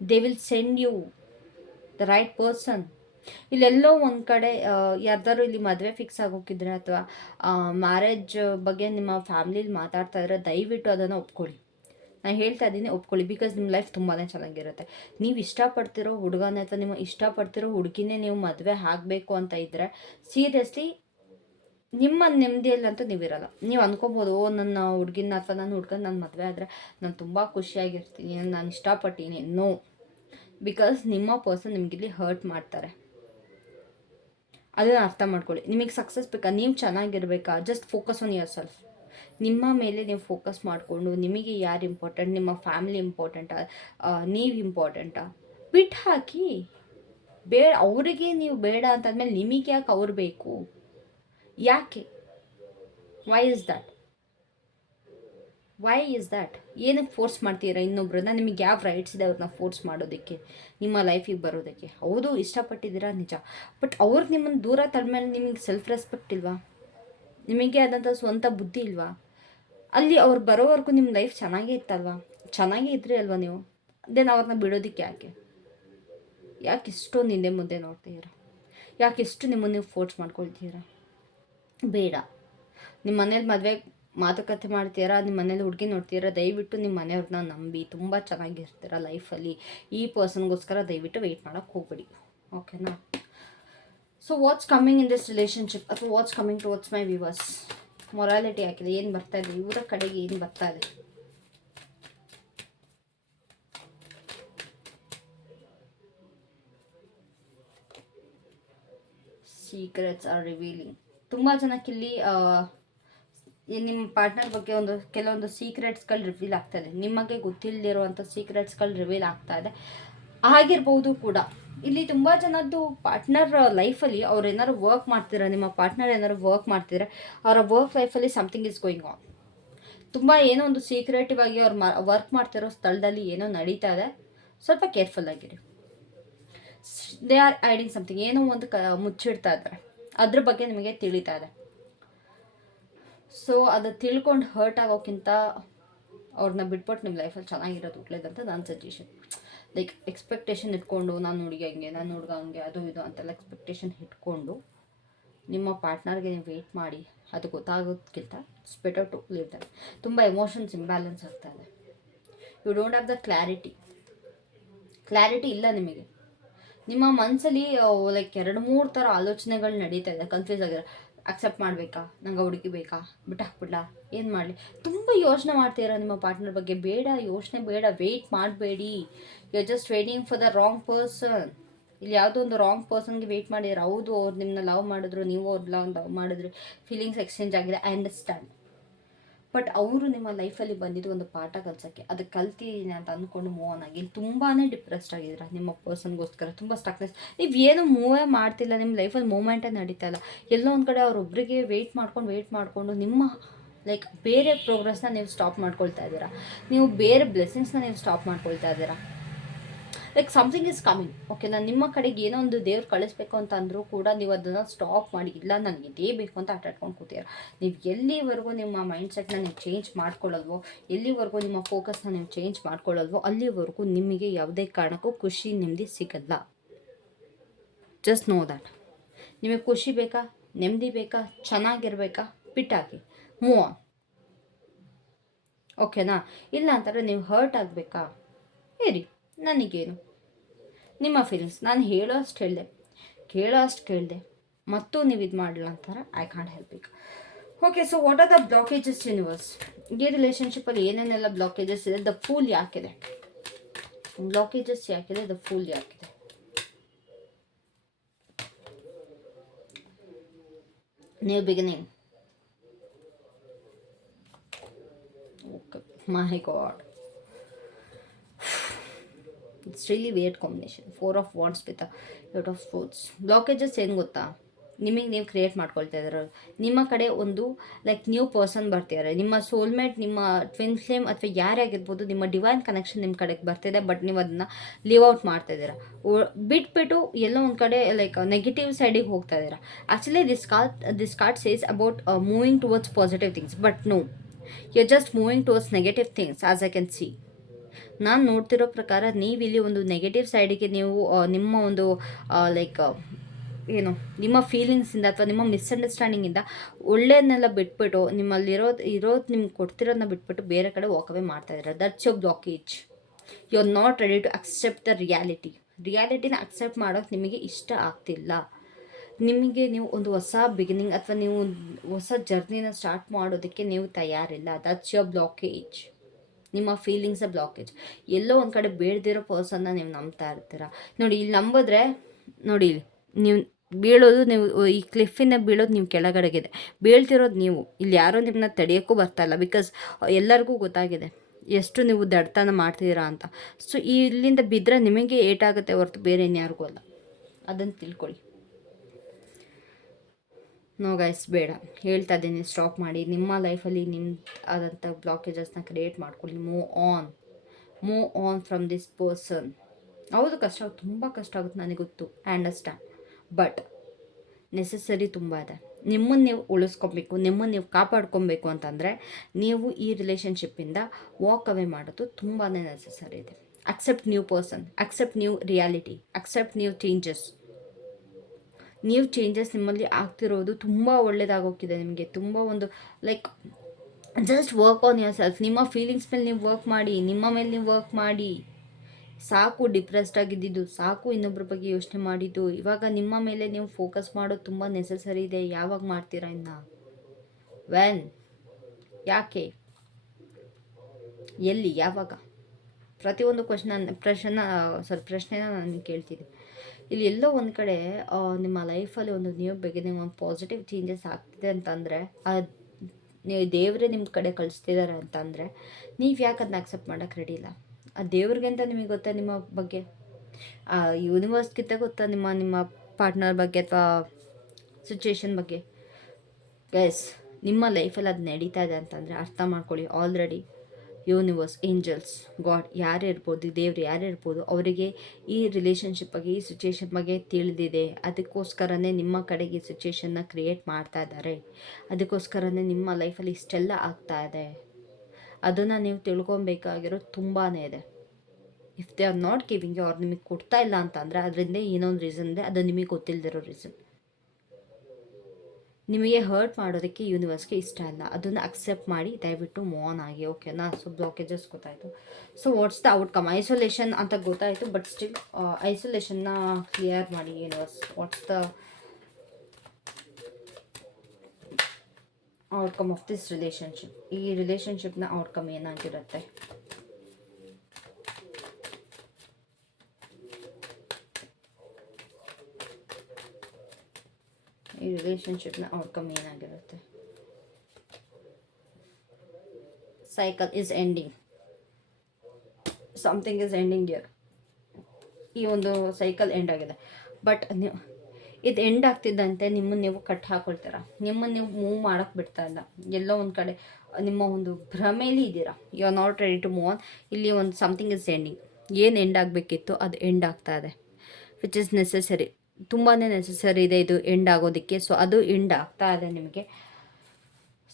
They will send you the right person. ಇಲ್ಲೆಲ್ಲೋ ಒಂದು ಕಡೆ ಯಾರ್ದಾರು ಇಲ್ಲಿ ಮದುವೆ ಫಿಕ್ಸ್ ಆಗೋಗಿದ್ರೆ ಅಥವಾ ಮ್ಯಾರೇಜ್ ಬಗ್ಗೆ ನಿಮ್ಮ ಫ್ಯಾಮ್ಲೀಲಿ ಮಾತಾಡ್ತಾ ಇದ್ರೆ ದಯವಿಟ್ಟು ಅದನ್ನು ಒಪ್ಕೊಳ್ಳಿ. ನಾನು ಹೇಳ್ತಾ ಇದ್ದೀನಿ, ಒಪ್ಕೊಳ್ಳಿ. ಬಿಕಾಸ್ ನಿಮ್ಮ ಲೈಫ್ ತುಂಬಾ ಚೆನ್ನಾಗಿರುತ್ತೆ. ನೀವು ಇಷ್ಟಪಡ್ತಿರೋ ಹುಡುಗನೇ ಅಥವಾ ನಿಮ್ಮ ಇಷ್ಟಪಡ್ತಿರೋ ಹುಡುಗಿನೇ ನೀವು ಮದುವೆ ಆಗಬೇಕು ಅಂತ ಇದ್ದರೆ ಸೀರಿಯಸ್ಲಿ ನಿಮ್ಮ ನೆಮ್ಮದಿಯಲ್ಲಂತೂ ನೀವಿರಲ್ಲ. ನೀವು ಅಂದ್ಕೊಬೋದು, ನನ್ನ ಹುಡುಗಿನ ಅಥವಾ ನನ್ನ ಹುಡುಗನ ನಾನು ಮದುವೆ ಆದರೆ ನಾನು ತುಂಬ ಖುಷಿಯಾಗಿರ್ತೀನಿ, ನಾನು ಇಷ್ಟಪಡ್ತೀನಿ. ನೋ, ಬಿಕಾಸ್ ನಿಮ್ಮ ಪರ್ಸನ್ ನಿಮಗಿಲ್ಲಿ ಹರ್ಟ್ ಮಾಡ್ತಾರೆ. ಅದನ್ನು ಅರ್ಥ ಮಾಡ್ಕೊಳ್ಳಿ. ನಿಮಗೆ ಸಕ್ಸಸ್ ಬೇಕಾ, ನೀವು ಚೆನ್ನಾಗಿರ್ಬೇಕಾ, just focus on yourself. ನಿಮ್ಮ ಮೇಲೆ ನೀವು ಫೋಕಸ್ ಮಾಡಿಕೊಂಡು ನಿಮಗೆ ಯಾರು ಇಂಪಾರ್ಟೆಂಟ್, ನಿಮ್ಮ ಫ್ಯಾಮಿಲಿ ಇಂಪಾರ್ಟೆಂಟಾ, ನೀವು ಇಂಪಾರ್ಟೆಂಟಾ, ಬಿಟ್ಟು ಹಾಕಿ. ಅವರಿಗೆ ನೀವು ಬೇಡ ಅಂತಂದಮೇಲೆ ನಿಮಗೆ ಯಾಕೆ ಅವ್ರು ಬೇಕು? ಯಾಕೆ? Why is that? ಏನಕ್ಕೆ ಫೋರ್ಸ್ ಮಾಡ್ತೀರಾ ಇನ್ನೊಬ್ರನ್ನ? ನಿಮಗೆ ಯಾವ ರೈಟ್ಸ್ ಇದೆ ಅವ್ರನ್ನ ಫೋರ್ಸ್ ಮಾಡೋದಕ್ಕೆ, ನಿಮ್ಮ ಲೈಫಿಗೆ ಬರೋದಕ್ಕೆ? ಹೌದು, ಇಷ್ಟಪಟ್ಟಿದ್ದೀರಾ ನಿಜ, ಬಟ್ ಅವ್ರಿಗೆ ನಿಮ್ಮನ್ನು ದೂರ ತಳ್ಮೇಲೆ ನಿಮಗೆ ಸೆಲ್ಫ್ ರೆಸ್ಪೆಕ್ಟ್ ಇಲ್ವಾ? ನಿಮಗೆ ಆದಂಥ ಸ್ವಂತ ಬುದ್ಧಿ ಇಲ್ವಾ? ಅಲ್ಲಿ ಅವ್ರು ಬರೋವರೆಗೂ ನಿಮ್ಮ ಲೈಫ್ ಚೆನ್ನಾಗೇ ಇತ್ತಲ್ವಾ? ಚೆನ್ನಾಗೇ ಇದ್ರಿ ಅಲ್ವಾ ನೀವು? ದೆನ್ ಅವ್ರನ್ನ ಬಿಡೋದಕ್ಕೆ ಯಾಕೆ ಇಷ್ಟೊಂದು ಹಿಂದೆ ಮುಂದೆ ನೋಡ್ತೀರಾ? ಯಾಕೆ ಎಷ್ಟು ನಿಮ್ಮನ್ನು ನೀವು ಫೋರ್ಸ್ ಮಾಡ್ಕೊಳ್ತೀರಾ? ಬೇಡ. ನಿಮ್ಮ ಮನೇಲಿ ಮದುವೆ ಮಾತುಕತೆ ಮಾಡ್ತೀರಾ, ನಿಮ್ಮ ಮನೇಲಿ ಹುಡುಗಿ ನೋಡ್ತೀರಾ, ದಯವಿಟ್ಟು ನಿಮ್ಮ ಮನೆಯವ್ರನ್ನ ನಂಬಿ ತುಂಬ ಚೆನ್ನಾಗಿರ್ತೀರ ಲೈಫಲ್ಲಿ. ಈ ಪರ್ಸನ್ಗೋಸ್ಕರ ದಯವಿಟ್ಟು ವೆಯ್ಟ್ ಮಾಡೋಕ್ಕೆ ಹೋಗ್ಬೇಡಿ, ಓಕೆನಾ? So what's coming in this relationship ಅಥವಾ what's coming towards my viewers? Morality ಹಾಕಿದೆ, ಏನು ಬರ್ತಾ ಇದೆ ಇವರ ಕಡೆಗೆ, ಏನು ಬರ್ತಾ ಇದೆ? Secrets are revealing. ತುಂಬ ಜನಕ್ಕಿಲ್ಲಿ ನಿಮ್ಮ ಪಾರ್ಟ್ನರ್ ಬಗ್ಗೆ ಕೆಲವೊಂದು ಸೀಕ್ರೆಟ್ಸ್ಗಳು ರಿವೀಲ್ ಆಗ್ತಾಯಿದೆ. ನಿಮಗೆ ಗೊತ್ತಿಲ್ಲದಿರುವಂಥ ಸೀಕ್ರೆಟ್ಸ್ಗಳು ರಿವೀಲ್ ಆಗ್ತಾ ಇದೆ. ಆಗಿರ್ಬೋದು ಕೂಡ. ಇಲ್ಲಿ ತುಂಬ ಜನದ್ದು ಪಾರ್ಟ್ನರ್ ಲೈಫಲ್ಲಿ ಅವ್ರು ಏನಾದ್ರು ವರ್ಕ್ ಮಾಡ್ತೀರಾ, ನಿಮ್ಮ ಪಾರ್ಟ್ನರ್ ಏನಾದ್ರು ವರ್ಕ್ ಮಾಡ್ತಿದ್ರೆ ಅವರ ವರ್ಕ್ ಲೈಫಲ್ಲಿ ಸಮಥಿಂಗ್ ಈಸ್ ಗೋಯಿಂಗ್ ಆನ್. ತುಂಬ ಏನೋ ಒಂದು ಸೀಕ್ರೆಟಿವ್ ಆಗಿ ಅವ್ರು ವರ್ಕ್ ಮಾಡ್ತಿರೋ ಸ್ಥಳದಲ್ಲಿ ಏನೋ ನಡೀತಾ ಇದೆ. ಸ್ವಲ್ಪ ಕೇರ್ಫುಲ್ ಆಗಿರಿ. ದೇ ಆರ್ ಹೈಡಿಂಗ್ ಸಮಥಿಂಗ್, ಏನೋ ಒಂದು ಮುಚ್ಚಿಡ್ತಾ ಇದ್ದಾರೆ, ಅದ್ರ ಬಗ್ಗೆ ನಿಮಗೆ ತಿಳಿತಾ ಇದೆ. ಸೊ ಅದು ತಿಳ್ಕೊಂಡು ಹರ್ಟ್ ಆಗೋಕ್ಕಿಂತ ಅವ್ರನ್ನ ಬಿಟ್ಬಿಟ್ಟು ನಿಮ್ಮ ಲೈಫಲ್ಲಿ ಚೆನ್ನಾಗಿರೋದು ಒಳ್ಳೆಯದಂತ ನನ್ನ ಸಜೆಷನ್. ಲೈಕ್ ಎಕ್ಸ್ಪೆಕ್ಟೇಷನ್ ಇಟ್ಕೊಂಡು ನಾನು ಹುಡುಗಿ ಹಂಗೆ, ನಾನು ಹುಡುಗ ಹಂಗೆ, ಅದು ಇದು ಅಂತೆಲ್ಲ ಎಕ್ಸ್ಪೆಕ್ಟೇಷನ್ ಇಟ್ಕೊಂಡು ನಿಮ್ಮ ಪಾರ್ಟ್ನರ್ಗೆ ನೀವು ವೆಯ್ಟ್ ಮಾಡಿ ಅದು ಗೊತ್ತಾಗೋದಕ್ಕಿಂತ it's better to leave that. ತುಂಬ ಎಮೋಷನ್ಸ್ ಇಂಬ್ಯಾಲೆನ್ಸ್ ಆಗ್ತಾ ಇದೆ. You don't have the clarity ಇಲ್ಲ ನಿಮಗೆ. ನಿಮ್ಮ ಮನಸ್ಸಲ್ಲಿ ಲೈಕ್ 2-3 ಥರ ಆಲೋಚನೆಗಳು ನಡೀತಾ ಇದೆ, ಕನ್ಫ್ಯೂಸ್ ಆಗಿರೋ. ಅಕ್ಸೆಪ್ಟ್ ಮಾಡಬೇಕಾ, ನಂಗೆ ಹುಡುಗಿ ಬೇಕಾ, ಬಿಟ್ಟು ಹಾಕ್ಬಿಡ್ಲಾ, ಏನು ಮಾಡಲಿ, ತುಂಬ ಯೋಚನೆ ಮಾಡ್ತೀರಾ ನಿಮ್ಮ ಪಾರ್ಟ್ನರ್ ಬಗ್ಗೆ. ಬೇಡ, ಯೋಚನೆ ಬೇಡ, ವೆಯ್ಟ್ ಮಾಡಬೇಡಿ. You are just waiting for the wrong person. ಇಲ್ಲಿ ಯಾವುದೋ ಒಂದು ರಾಂಗ್ ಪರ್ಸನ್ಗೆ ವೆಯ್ಟ್ ಮಾಡಿದ್ರೆ, ಹೌದು ಅವ್ರು ನಿಮ್ಮನ್ನ ಲವ್ ಮಾಡಿದ್ರು, ನೀವು ಅವ್ರು ಲವ್ ಮಾಡಿದ್ರಿ, ಫೀಲಿಂಗ್ಸ್ ಎಕ್ಸ್ಚೇಂಜ್ ಆಗಿದೆ, ಐ ಅಂಡರ್ಸ್ಟ್ಯಾಂಡ್. ಬಟ್ ಅವರು ನಿಮ್ಮ ಲೈಫಲ್ಲಿ ಬಂದಿದ್ದು ಒಂದು ಪಾಠ ಕಲಿಸೋಕ್ಕೆ. ಅದಕ್ಕೆ ಕಲ್ತಿದ್ದೀನಿ ಅಂತ ಅಂದ್ಕೊಂಡು ಮೂವ್ ಆನ್ ಆಗಿ ತುಂಬಾ ಡಿಪ್ರೆಸ್ಡ್ ಆಗಿದ್ದೀರಾ ನಿಮ್ಮ ಪರ್ಸನ್ಗೋಸ್ಕರ. ತುಂಬ ಸ್ಟಕ್ನೆಸ್, ನೀವು ಏನು ಮೂವೇ ಮಾಡ್ತಿಲ್ಲ, ನಿಮ್ಮ ಲೈಫಲ್ಲಿ ಮೂಮೆಂಟೇ ನಡೀತಾ ಇಲ್ಲ. ಎಲ್ಲೋ ಒಂದು ಕಡೆ ಅವರೊಬ್ಬರಿಗೆ ವೆಯ್ಟ್ ಮಾಡ್ಕೊಂಡು ನಿಮ್ಮ ಲೈಕ್ ಬೇರೆ ಪ್ರೋಗ್ರೆಸ್ನ ನೀವು ಸ್ಟಾಪ್ ಮಾಡ್ಕೊಳ್ತಾ ಇದ್ದೀರಾ. ನೀವು ಬೇರೆ ಬ್ಲೆಸ್ಸಿಂಗ್ಸ್ನ ನೀವು ಸ್ಟಾಪ್ ಮಾಡ್ಕೊಳ್ತಾ ಇದ್ದೀರಾ. ಲೈಕ್ ಸಮಥಿಂಗ್ ಈಸ್ ಕಮಿಂಗ್, ಓಕೆನಾ? ನಿಮ್ಮ ಕಡೆಗೆ ಏನೋ ಒಂದು ದೇವ್ರು ಕಳಿಸ್ಬೇಕು ಅಂತ ಅಂದರೂ ಕೂಡ ನೀವು ಅದನ್ನು ಸ್ಟಾಪ್ ಮಾಡಿ, ಇಲ್ಲ ನನಗೆ ಇದೇ ಬೇಕು ಅಂತ ಆಟಾಡ್ಕೊಂಡು ಕೂತೀರ. ನೀವು ಎಲ್ಲಿವರೆಗೂ ನಿಮ್ಮ ಮೈಂಡ್ಸೆಟ್ನ ನೀವು ಚೇಂಜ್ ಮಾಡ್ಕೊಳ್ಳಲ್ವೋ, ಎಲ್ಲಿವರೆಗೂ ನಿಮ್ಮ ಫೋಕಸ್ನ ನೀವು ಚೇಂಜ್ ಮಾಡ್ಕೊಳ್ಳಲ್ವೋ, ಅಲ್ಲಿವರೆಗೂ ನಿಮಗೆ ಯಾವುದೇ ಕಾರಣಕ್ಕೂ ಖುಷಿ ನೆಮ್ಮದಿ ಸಿಗಲ್ಲ. Just know that. ನಿಮಗೆ ಖುಷಿ ಬೇಕಾ, ನೆಮ್ಮದಿ ಬೇಕಾ, ಚೆನ್ನಾಗಿರ್ಬೇಕಾ, ಬಿಟ್ಟಾಕಿ, ಮೂವ್ ಆನ್, ಓಕೆನಾ? ಇಲ್ಲ ಅಂತಾರೆ ನೀವು ಹರ್ಟ್ ಆಗಬೇಕಾ, ಇರಿ, ನನಗೇನು. ನಿಮ್ಮ ಫೀಲಿಂಗ್ಸ್ ನಾನು ಹೇಳೋ ಅಷ್ಟು ಹೇಳಿದೆ, ಕೇಳೋ ಅಷ್ಟು ಕೇಳಿದೆ, ಮತ್ತು ನೀವು ಇದು ಮಾಡಲಿಲ್ಲ ಅಂತಾರೆ I can't help it. Okay, so what are the blockages universe? ಈ ರಿಲೇಷನ್ಶಿಪ್ಪಲ್ಲಿ ಏನೇನೆಲ್ಲ ಬ್ಲಾಕೇಜಸ್ ಇದೆ? The pool ಯಾಕಿದೆ? Blockages ಯಾಕಿದೆ? The pool ಯಾಕಿದೆ? New beginning. Okay, my god, it's really ವೇರ್ಡ್ combination. 4 of wands with 8 of sports. Blockages ಏನು ಗೊತ್ತಾ? ನಿಮಗೆ ನೀವು create ಮಾಡ್ಕೊಳ್ತಾ ಇದ್ದಾರೆ. ನಿಮ್ಮ ಕಡೆ ಒಂದು ಲೈಕ್ ನ್ಯೂ ಪರ್ಸನ್ ಬರ್ತಿದ್ದಾರೆ, ನಿಮ್ಮ ಸೋಲ್ಮೇಟ್, ನಿಮ್ಮ ಟ್ವಿನ್ ಫ್ಲೇಮ್ ಅಥವಾ ಯಾರೇ ಆಗಿರ್ಬೋದು, ನಿಮ್ಮ ಡಿವೈನ್ ಕನೆಕ್ಷನ್ ನಿಮ್ಮ ಕಡೆಗೆ ಬರ್ತಿದೆ. ಬಟ್ ನೀವು ಅದನ್ನು ಲೀವ್ ಔಟ್ ಮಾಡ್ತಾ ಇದ್ದೀರಾ, ಬಿಟ್ಬಿಟ್ಟು ಎಲ್ಲೋ ಒಂದು ಕಡೆ ಲೈಕ್ ನೆಗೆಟಿವ್ ಸೈಡಿಗೆ ಹೋಗ್ತಾ ಇದ್ದೀರಾ. Actually this card says about moving towards positive things, but no, you are just moving towards negative things as I can see. ನಾನು ನೋಡ್ತಿರೋ ಪ್ರಕಾರ ನೀವಿಲ್ಲಿ ಒಂದು ನೆಗೆಟಿವ್ ಸೈಡಿಗೆ ನೀವು ನಿಮ್ಮ ಒಂದು ಲೈಕ್ ಏನು ನಿಮ್ಮ ಫೀಲಿಂಗ್ಸಿಂದ ಅಥವಾ ನಿಮ್ಮ ಮಿಸ್ಅಂಡರ್ಸ್ಟ್ಯಾಂಡಿಂಗಿಂದ ಒಳ್ಳೆಯದನ್ನೆಲ್ಲ ಬಿಟ್ಬಿಟ್ಟು ಇರೋದು ನಿಮ್ಗೆ ಕೊಡ್ತಿರೋದನ್ನ ಬಿಟ್ಬಿಟ್ಟು ಬೇರೆ ಕಡೆ ವಾಕವೇ ಮಾಡ್ತಾಯಿದ್ದಾರೆ. That's your blockage. You are not ready to accept the ರಿಯಾಲಿಟಿನ ಅಕ್ಸೆಪ್ಟ್ ಮಾಡೋಕ್ಕೆ ನಿಮಗೆ ಇಷ್ಟ ಆಗ್ತಿಲ್ಲ. ನಿಮಗೆ ನೀವು ಒಂದು ಹೊಸ ಬಿಗಿನಿಂಗ್ ಅಥವಾ ನೀವು ಹೊಸ ಜರ್ನಿನ ಸ್ಟಾರ್ಟ್ ಮಾಡೋದಕ್ಕೆ ನೀವು ತಯಾರಿಲ್ಲ. That's your blockage. ನಿಮ್ಮ ಫೀಲಿಂಗ್ಸ ಬ್ಲಾಕೇಜ್. ಎಲ್ಲೋ ಒಂದು ಕಡೆ ಬೇಡದಿರೋ ಪರ್ಸನ್ನ ನೀವು ನಂಬ್ತಾ ಇರ್ತೀರ. ನೋಡಿ, ಇಲ್ಲಿ ನಂಬಿದ್ರೆ ನೋಡಿ, ಇಲ್ಲಿ ನೀವು ಬೀಳೋದು, ನೀವು ಈ ಕ್ಲಿಫಿಂದ ಬೀಳೋದು ನೀವು ಕೆಳಗಡೆಗಿದೆ, ಬೀಳ್ತಿರೋದು ನೀವು. ಇಲ್ಲಿ ಯಾರೋ ನಿಮ್ಮನ್ನ ತಡೆಯೋಕ್ಕೂ ಬರ್ತಾಯಿಲ್ಲ. ಬಿಕಾಸ್ ಎಲ್ಲರಿಗೂ ಗೊತ್ತಾಗಿದೆ ಎಷ್ಟು ನೀವು ದಡ್ತನ ಮಾಡ್ತಿದ್ದೀರಾ ಅಂತ. ಸೊ ಇಲ್ಲಿಂದ ಬಿದ್ದರೆ ನಿಮಗೆ ಏಟಾಗುತ್ತೆ ಹೊರತು ಬೇರೆ ಇನ್ಯಾರಿಗೂ ಅಲ್ಲ. ಅದನ್ನು ತಿಳ್ಕೊಳ್ಳಿ. ನೋ ಗೈಸ್, ಬೇಡ, ಹೇಳ್ತಾ ಇದ್ದೀನಿ, ಸ್ಟಾಪ್ ಮಾಡಿ. ನಿಮ್ಮ ಲೈಫಲ್ಲಿ ನಿಮ್ಮ ಆದಂಥ ಬ್ಲಾಕೇಜಸ್ನ ಕ್ರಿಯೇಟ್ ಮಾಡ್ಕೊಳ್ಳಿ. Move on from this person. ಹೌದು, ಕಷ್ಟ ಆಗುತ್ತೆ, ತುಂಬ ಕಷ್ಟ ಆಗುತ್ತೆ, ನನಗೆ ಗೊತ್ತು, ಐ ಅಂಡರ್ಸ್ಟ್ಯಾಂಡ್. ಬಟ್ ನೆಸೆಸರಿ ತುಂಬ ಇದೆ. ನಿಮ್ಮನ್ನು ನೀವು ಉಳಿಸ್ಕೊಬೇಕು, ನಿಮ್ಮನ್ನು ನೀವು ಕಾಪಾಡ್ಕೊಬೇಕು ಅಂತಂದರೆ ನೀವು ಈ ರಿಲೇಷನ್ಶಿಪ್ಪಿಂದ ವಾಕ್ ಅವೇ ಮಾಡೋದು ತುಂಬಾ ನೆಸೆಸರಿ ಇದೆ. Accept new person, accept new reality, accept new changes. ನಿಮ್ಮಲ್ಲಿ ಆಗ್ತಿರೋದು ತುಂಬ ಒಳ್ಳೆಯದಾಗೋಗಿದೆ. ನಿಮಗೆ ತುಂಬ ಒಂದು like just work on yourself. ನಿಮ್ಮ ಫೀಲಿಂಗ್ಸ್ ಮೇಲೆ ನೀವು ವರ್ಕ್ ಮಾಡಿ, ನಿಮ್ಮ ಮೇಲೆ ನೀವು ವರ್ಕ್ ಮಾಡಿ. ಸಾಕು ಡಿಪ್ರೆಸ್ಡ್ ಆಗಿದ್ದು, ಸಾಕು ಇನ್ನೊಬ್ಬರ ಬಗ್ಗೆ ಯೋಚನೆ ಮಾಡಿದ್ದು. ಇವಾಗ ನಿಮ್ಮ ಮೇಲೆ ನೀವು ಫೋಕಸ್ ಮಾಡೋದು ತುಂಬ ನೆಸೆಸರಿ ಇದೆ. ಯಾವಾಗ ಮಾಡ್ತೀರಾ ಇನ್ನು? ವೆನ್? ಯಾಕೆ? ಎಲ್ಲಿ? ಯಾವಾಗ? ಪ್ರತಿಯೊಂದು ಪ್ರಶ್ನೆನ ನಾನು ಕೇಳ್ತಿದ್ದೆ. ಇಲ್ಲಿ ಎಲ್ಲೋ ಒಂದು ಕಡೆ ನಿಮ್ಮ ಲೈಫಲ್ಲಿ ಒಂದು ನ್ಯೂ ಬಿಗಿನಿಂಗ್, ಒಂದು ಪಾಸಿಟಿವ್ ಚೇಂಜಸ್ ಆಗ್ತಿದೆ ಅಂತಂದರೆ, ನೀವು ದೇವರೇ ನಿಮ್ಮ ಕಡೆ ಕಳಿಸ್ತಿದ್ದಾರೆ ಅಂತಂದರೆ ನೀವು ಯಾಕೆ ಅದನ್ನ ಅಕ್ಸೆಪ್ಟ್ ಮಾಡೋಕ್ಕೆ ರೆಡಿ ಇಲ್ಲ? ಆ ದೇವ್ರಿಗೆ ಅಂತ ನಿಮಗೆ ಗೊತ್ತಾ ನಿಮ್ಮ ಬಗ್ಗೆ? ಆ ಯೂನಿವರ್ಸ್ಗಿಂತ ಗೊತ್ತಾ ನಿಮ್ಮ ಪಾರ್ಟ್ನರ್ ಬಗ್ಗೆ ಅಥವಾ ಸಿಚುವೇಶನ್ ಬಗ್ಗೆ? ಗೈಸ್, ನಿಮ್ಮ ಲೈಫಲ್ಲಿ ಅದು ನಡೀತಾ ಇದೆ ಅಂತಂದರೆ ಅರ್ಥ ಮಾಡ್ಕೊಳ್ಳಿ. ಆಲ್ರೆಡಿ ಯೂನಿವರ್ಸ್, ಏಂಜಲ್ಸ್, ಗಾಡ್ ಯಾರೇ ಇರ್ಬೋದು, ದೇವ್ರು ಯಾರೇ ಇರ್ಬೋದು, ಅವರಿಗೆ ಈ ರಿಲೇಷನ್ಶಿಪ್ ಬಗ್ಗೆ, ಈ ಸಿಚುವೇಶನ್ ಬಗ್ಗೆ ತಿಳಿದಿದೆ. ಅದಕ್ಕೋಸ್ಕರನೇ ನಿಮ್ಮ ಕಡೆಗೆ ಈ ಸಿಚುವೇಶನ್ನ ಕ್ರಿಯೇಟ್ ಮಾಡ್ತಾ ಇದ್ದಾರೆ. ಅದಕ್ಕೋಸ್ಕರನೇ ನಿಮ್ಮ ಲೈಫಲ್ಲಿ ಇಷ್ಟೆಲ್ಲ ಆಗ್ತಾ ಇದೆ. ಅದನ್ನು ನೀವು ತಿಳ್ಕೊಬೇಕಾಗಿರೋದು ತುಂಬಾ ಇದೆ. If they are not giving you, ಅವ್ರು ನಿಮಗೆ ಕೊಡ್ತಾ ಇಲ್ಲ ಅಂತಂದರೆ ಅದರಿಂದ ಏನೊಂದು ರೀಸನ್ ಇದೆ, ಅದು ನಿಮಗೆ ಗೊತ್ತಿಲ್ಲದಿರೋ ರೀಸನ್. ನಿಮಗೆ ಹರ್ಟ್ ಮಾಡೋದಕ್ಕೆ ಯೂನಿವರ್ಸ್ಗೆ ಇಷ್ಟ ಇಲ್ಲ. ಅದನ್ನು ಅಕ್ಸೆಪ್ಟ್ ಮಾಡಿ ದಯವಿಟ್ಟು ಮೂವ್ ಆನ್ ಆಗಿ, ಓಕೆನಾ? ಸೊ ಬ್ಲಾಕೇಜಸ್ ಗೊತ್ತಾಯಿತು. So what's the outcome? Isolation ಅಂತ ಗೊತ್ತಾಯಿತು, ಬಟ್ ಸ್ಟಿಲ್ ಐಸೋಲೇಷನ್ನ ಕ್ಲಿಯರ್ ಮಾಡಿ universe. What's the outcome of this relationship? ಈ ರಿಲೇಷನ್ಶಿಪ್ನ ಔಟ್ಕಮ್ ಏನಾಗಿರುತ್ತೆ? ಈ ರಿಲೇಷನ್ಶಿಪ್ನ ಔಟ್ಕಮ್ ಏನಾಗಿರುತ್ತೆ? Cycle is ending, something is ending year. ಈ ಒಂದು ಸೈಕಲ್ ಎಂಡ್ ಆಗಿದೆ. ಬಟ್ ನೀವು ಇದು ಎಂಡ್ ಆಗ್ತಿದ್ದಂತೆ ನಿಮ್ಮನ್ನು ನೀವು ಕಟ್ ಹಾಕೊಳ್ತೀರ, ನಿಮ್ಮನ್ನು ನೀವು ಮೂವ್ ಮಾಡೋಕ್ಕೆ ಬಿಡ್ತಾ ಇಲ್ಲ. ಎಲ್ಲೋ ಒಂದು ಕಡೆ ನಿಮ್ಮ ಒಂದು ಭ್ರಮೇಲಿ ಇದ್ದೀರಾ. You are not ready to move on. ಇಲ್ಲಿ ಒಂದು ಸಮಥಿಂಗ್ ಇಸ್ ಎಂಡಿಂಗ್. ಏನು ಎಂಡ್ ಆಗಬೇಕಿತ್ತು ಅದು ಎಂಡ್ ಆಗ್ತಾ ಇದೆ, ವಿಚ್ ಇಸ್ ನೆಸೆಸರಿ. ತುಂಬಾ ನೆಸೆಸರಿ ಇದೆ ಇದು ಎಂಡ್ ಆಗೋದಕ್ಕೆ. ಸೊ ಅದು ಎಂಡ್ ಆಗ್ತಾ ಇದೆ ನಿಮಗೆ.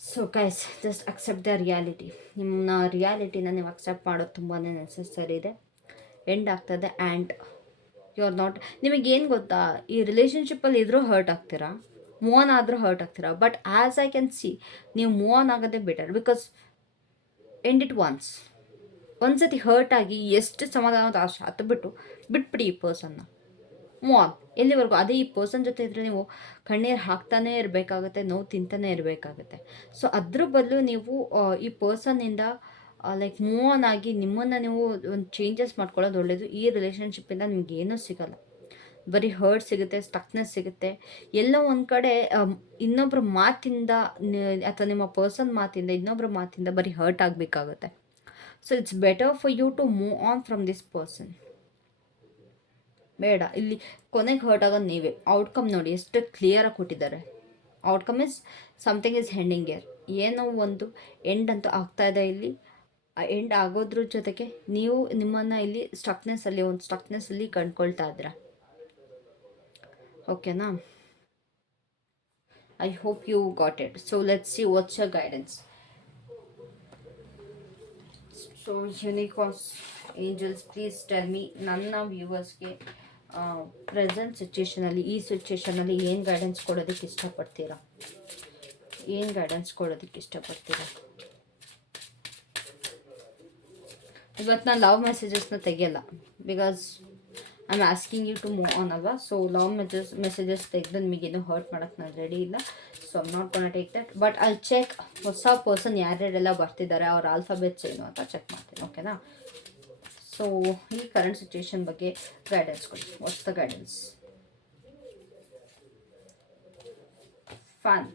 So guys, just accept the reality. ನಿಮ್ಮ ರಿಯಾಲಿಟಿನ ನೀವು ಅಕ್ಸೆಪ್ಟ್ ಮಾಡೋದು ತುಂಬಾ ನೆಸೆಸರಿ ಇದೆ. ಎಂಡ್ ಆಗ್ತದೆ ಆ್ಯಂಡ್ ಯು ಆರ್ ನಾಟ್. ನಿಮಗೇನು ಗೊತ್ತಾ, ಈ ರಿಲೇಷನ್ಶಿಪ್ಪಲ್ಲಿ ಇದ್ರೂ ಹರ್ಟ್ ಆಗ್ತೀರಾ, ಮೂವ್ ಆನ್ ಆದರೂ ಹರ್ಟ್ ಆಗ್ತೀರಾ. But as I can C, ನೀವು ಮೂವ್ ಆನ್ ಆಗೋದೇ better. Because end it once. ಒಂದ್ಸತಿ ಹರ್ಟ್ ಆಗಿ ಎಷ್ಟು ಸಮಾಧಾನದ ಆಶೆ ಬಿಟ್ಬಿಡಿ ಈ ಪರ್ಸನ್ನ. Move on. ಎಲ್ಲಿವರೆಗೂ ಅದೇ ಈ ಪರ್ಸನ್ ಜೊತೆ ಇದ್ದರೆ ನೀವು ಕಣ್ಣೀರು ಹಾಕ್ತಾನೇ ಇರಬೇಕಾಗತ್ತೆ, ನೋವು ತಿಂತಾನೆ ಇರಬೇಕಾಗತ್ತೆ. ಸೊ ಅದ್ರ ಬದಲು ನೀವು ಈ ಪರ್ಸನ್ನಿಂದ ಲೈಕ್ ಮೂವ್ ಆನ್ ಆಗಿ ನಿಮ್ಮನ್ನು ನೀವು ಒಂದು ಚೇಂಜಸ್ ಮಾಡ್ಕೊಳ್ಳೋದು ಒಳ್ಳೆಯದು. ಈ ರಿಲೇಷನ್ಶಿಪ್ಪಿಂದ ನಿಮ್ಗೇನೂ ಸಿಗಲ್ಲ, ಬರೀ ಹರ್ಟ್ ಸಿಗುತ್ತೆ, ಸ್ಟಕ್ನೆಸ್ ಸಿಗುತ್ತೆ. ಎಲ್ಲೋ ಒಂದು ಕಡೆ ಇನ್ನೊಬ್ಬರ ಮಾತಿಂದ ಅಥವಾ ನಿಮ್ಮ ಪರ್ಸನ್ ಮಾತಿಂದ, ಇನ್ನೊಬ್ಬರ ಮಾತಿಂದ ಬರೀ ಹರ್ಟ್ ಆಗಬೇಕಾಗುತ್ತೆ. So it's better for you to move on from this person. ಬೇಡ, ಇಲ್ಲಿ ಕೊನೆಗೆ ಹರ್ಟ್ ಆಗೋದು ನೀವೇ. ಔಟ್ಕಮ್ ನೋಡಿ ಎಷ್ಟು ಕ್ಲಿಯರಾಗಿ ಕೊಟ್ಟಿದ್ದಾರೆ. Outcome is something is ಹೆಂಡಿಂಗ್ year. ಏನೋ ಒಂದು ಎಂಡ್ ಅಂತೂ ಆಗ್ತಾ ಇದೆ ಇಲ್ಲಿ. ಆ ಎಂಡ್ ಆಗೋದ್ರ ಜೊತೆಗೆ ನೀವು ನಿಮ್ಮನ್ನು ಇಲ್ಲಿ ಸ್ಟಕ್ನೆಸ್ಸಲ್ಲಿ ಕಂಡ್ಕೊಳ್ತಾ ಇದ್ದೀರಾ. ಓಕೆನಾ? I hope you got it. So let's see what's your guidance. So unicorns, angels, please tell me, ನನ್ನ ವ್ಯೂವರ್ಸ್ಗೆ ಪ್ರೆಸೆಂಟ್ ಸಿಚುವೇಷನಲ್ಲಿ, ಈ ಸಿಚುವೇಷನಲ್ಲಿ ಏನು ಗೈಡೆನ್ಸ್ ಕೊಡೋದಕ್ಕೆ ಇಷ್ಟಪಡ್ತೀರಾ? ಏನು ಗೈಡೆನ್ಸ್ ಕೊಡೋದಕ್ಕೆ ಇಷ್ಟಪಡ್ತೀರಾ? ಇವತ್ತು ನಾನು ಲವ್ ಮೆಸೇಜಸ್ನ ತೆಗಿಯಲ್ಲ, because I am asking you to move on ಅಲ್ವಾ. ಸೊ ಲವ್ ಮೆಸೇಜಸ್ ತೆಗೆದು ನಿಮಗೇನು ಹರ್ಟ್ ಮಾಡೋಕ್ಕೆ ನಾನು ರೆಡಿ ಇಲ್ಲ. So I'm not gonna take that. But I check ಹೊಸ ಪರ್ಸನ್ ಯಾರ್ಯಾರೆಲ್ಲ ಬರ್ತಿದ್ದಾರೆ, ಅವ್ರ ಆಲ್ಫಾಬೆಟ್ಸ್ ಏನು ಅಂತ ಚೆಕ್ ಮಾಡ್ತೀನಿ. ಓಕೆನಾ? ಸೊ ಈ ಕರೆಂಟ್ ಸಿಚುವೇಶನ್ ಬಗ್ಗೆ ಗೈಡೆನ್ಸ್ ಕೊಡಿ. What's the guidance? Fun.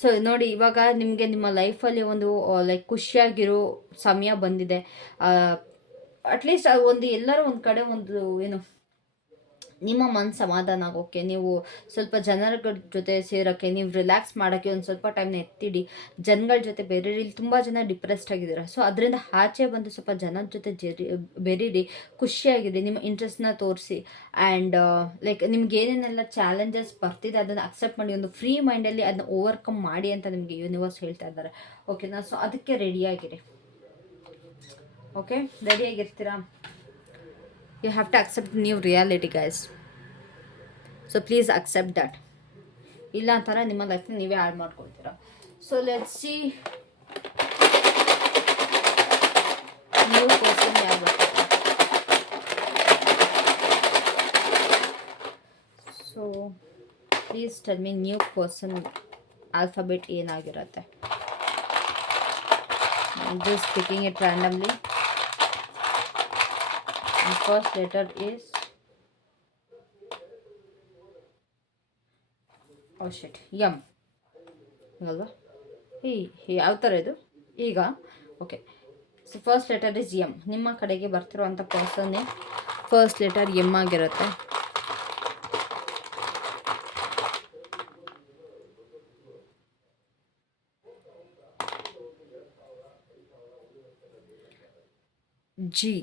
So ನೋಡಿ, ಇವಾಗ ನಿಮಗೆ ನಿಮ್ಮ ಲೈಫಲ್ಲಿ ಒಂದು ಲೈಕ್ ಖುಷಿಯಾಗಿರೋ ಸಮಯ ಬಂದಿದೆ. ಅಟ್ಲೀಸ್ಟ್ ಒಂದು ಎಲ್ಲರೂ ಒಂದು ಕಡೆ ಒಂದು ಏನು ನಿಮ್ಮ ಮನಸ್ಸು ಸಮಾಧಾನ ಆಗೋಕ್ಕೆ, ನೀವು ಸ್ವಲ್ಪ ಜನರ ಜೊತೆ ಸೇರೋಕ್ಕೆ, ನೀವು ರಿಲ್ಯಾಕ್ಸ್ ಮಾಡೋಕ್ಕೆ ಒಂದು ಸ್ವಲ್ಪ ಟೈಮ್ನ ಎತ್ತಿಡಿ. ಜನಗಳ ಜೊತೆ ಬೇರೆರಿ. ಇಲ್ಲಿ ತುಂಬ ಜನ ಡಿಪ್ರೆಸ್ಡ್ ಆಗಿದ್ದೀರ. ಸೊ ಅದರಿಂದ ಆಚೆ ಬಂದು ಸ್ವಲ್ಪ ಜನದ ಜೊತೆ ಬೆರೀರಿ, ಖುಷಿಯಾಗಿರಿ, ನಿಮ್ಮ ಇಂಟ್ರೆಸ್ಟ್ನ ತೋರಿಸಿ. ಆ್ಯಂಡ್ ಲೈಕ್ ನಿಮ್ಗೆ ಏನೇನೆಲ್ಲ ಚಾಲೆಂಜಸ್ ಬರ್ತಿದೆ ಅದನ್ನು ಅಕ್ಸೆಪ್ಟ್ ಮಾಡಿ, ಒಂದು ಫ್ರೀ ಮೈಂಡಲ್ಲಿ ಅದನ್ನ ಓವರ್ಕಮ್ ಮಾಡಿ ಅಂತ ನಿಮಗೆ ಯೂನಿವರ್ಸ್ ಹೇಳ್ತಾ ಇದ್ದಾರೆ. ಓಕೆನಾ? ಸೊ ಅದಕ್ಕೆ ರೆಡಿಯಾಗಿರಿ. Okay, ರೆಡಿಯಾಗಿರ್ತೀರಾ? You have to accept new reality, guys. So please accept that. ಇಲ್ಲ ಅಂತಾರೆ ನಿಮ್ಮ ಲೈಫ್ನ ನೀವೇ ಹಾಳು ಮಾಡ್ಕೊಳ್ತೀರಾ. So let's see new person ಯಾರು ಬರ್ತಾರೆ. So please tell me new person alphabet ಏನಾಗಿರುತ್ತೆ. Just picking it randomly. The first letter is oh shit, M ಅಲ್ವಾ? ಯಾವ ಥರ ಇದು ಈಗ? Okay, so first letter is M. ನಿಮ್ಮ ಕಡೆಗೆ ಬರ್ತಿರುವಂಥ ಪರ್ಸನ್ನೇ ಫಸ್ಟ್ ಲೆಟರ್ ಎಮ್ ಆಗಿರುತ್ತೆ. G.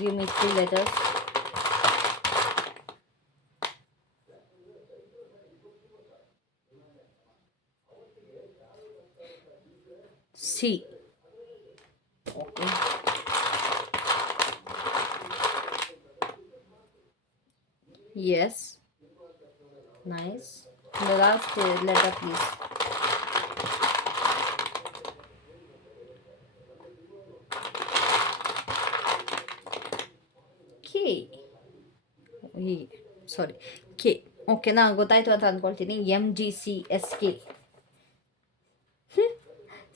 Give me 3 letters. C. Okay. Yes. Nice. The last letter, please. Sorry, K. ಓಕೆನಾ? ಗೊತ್ತಾಯ್ತು ಅಂತ ಅಂದ್ಕೊಳ್ತೀನಿ. MGCSK.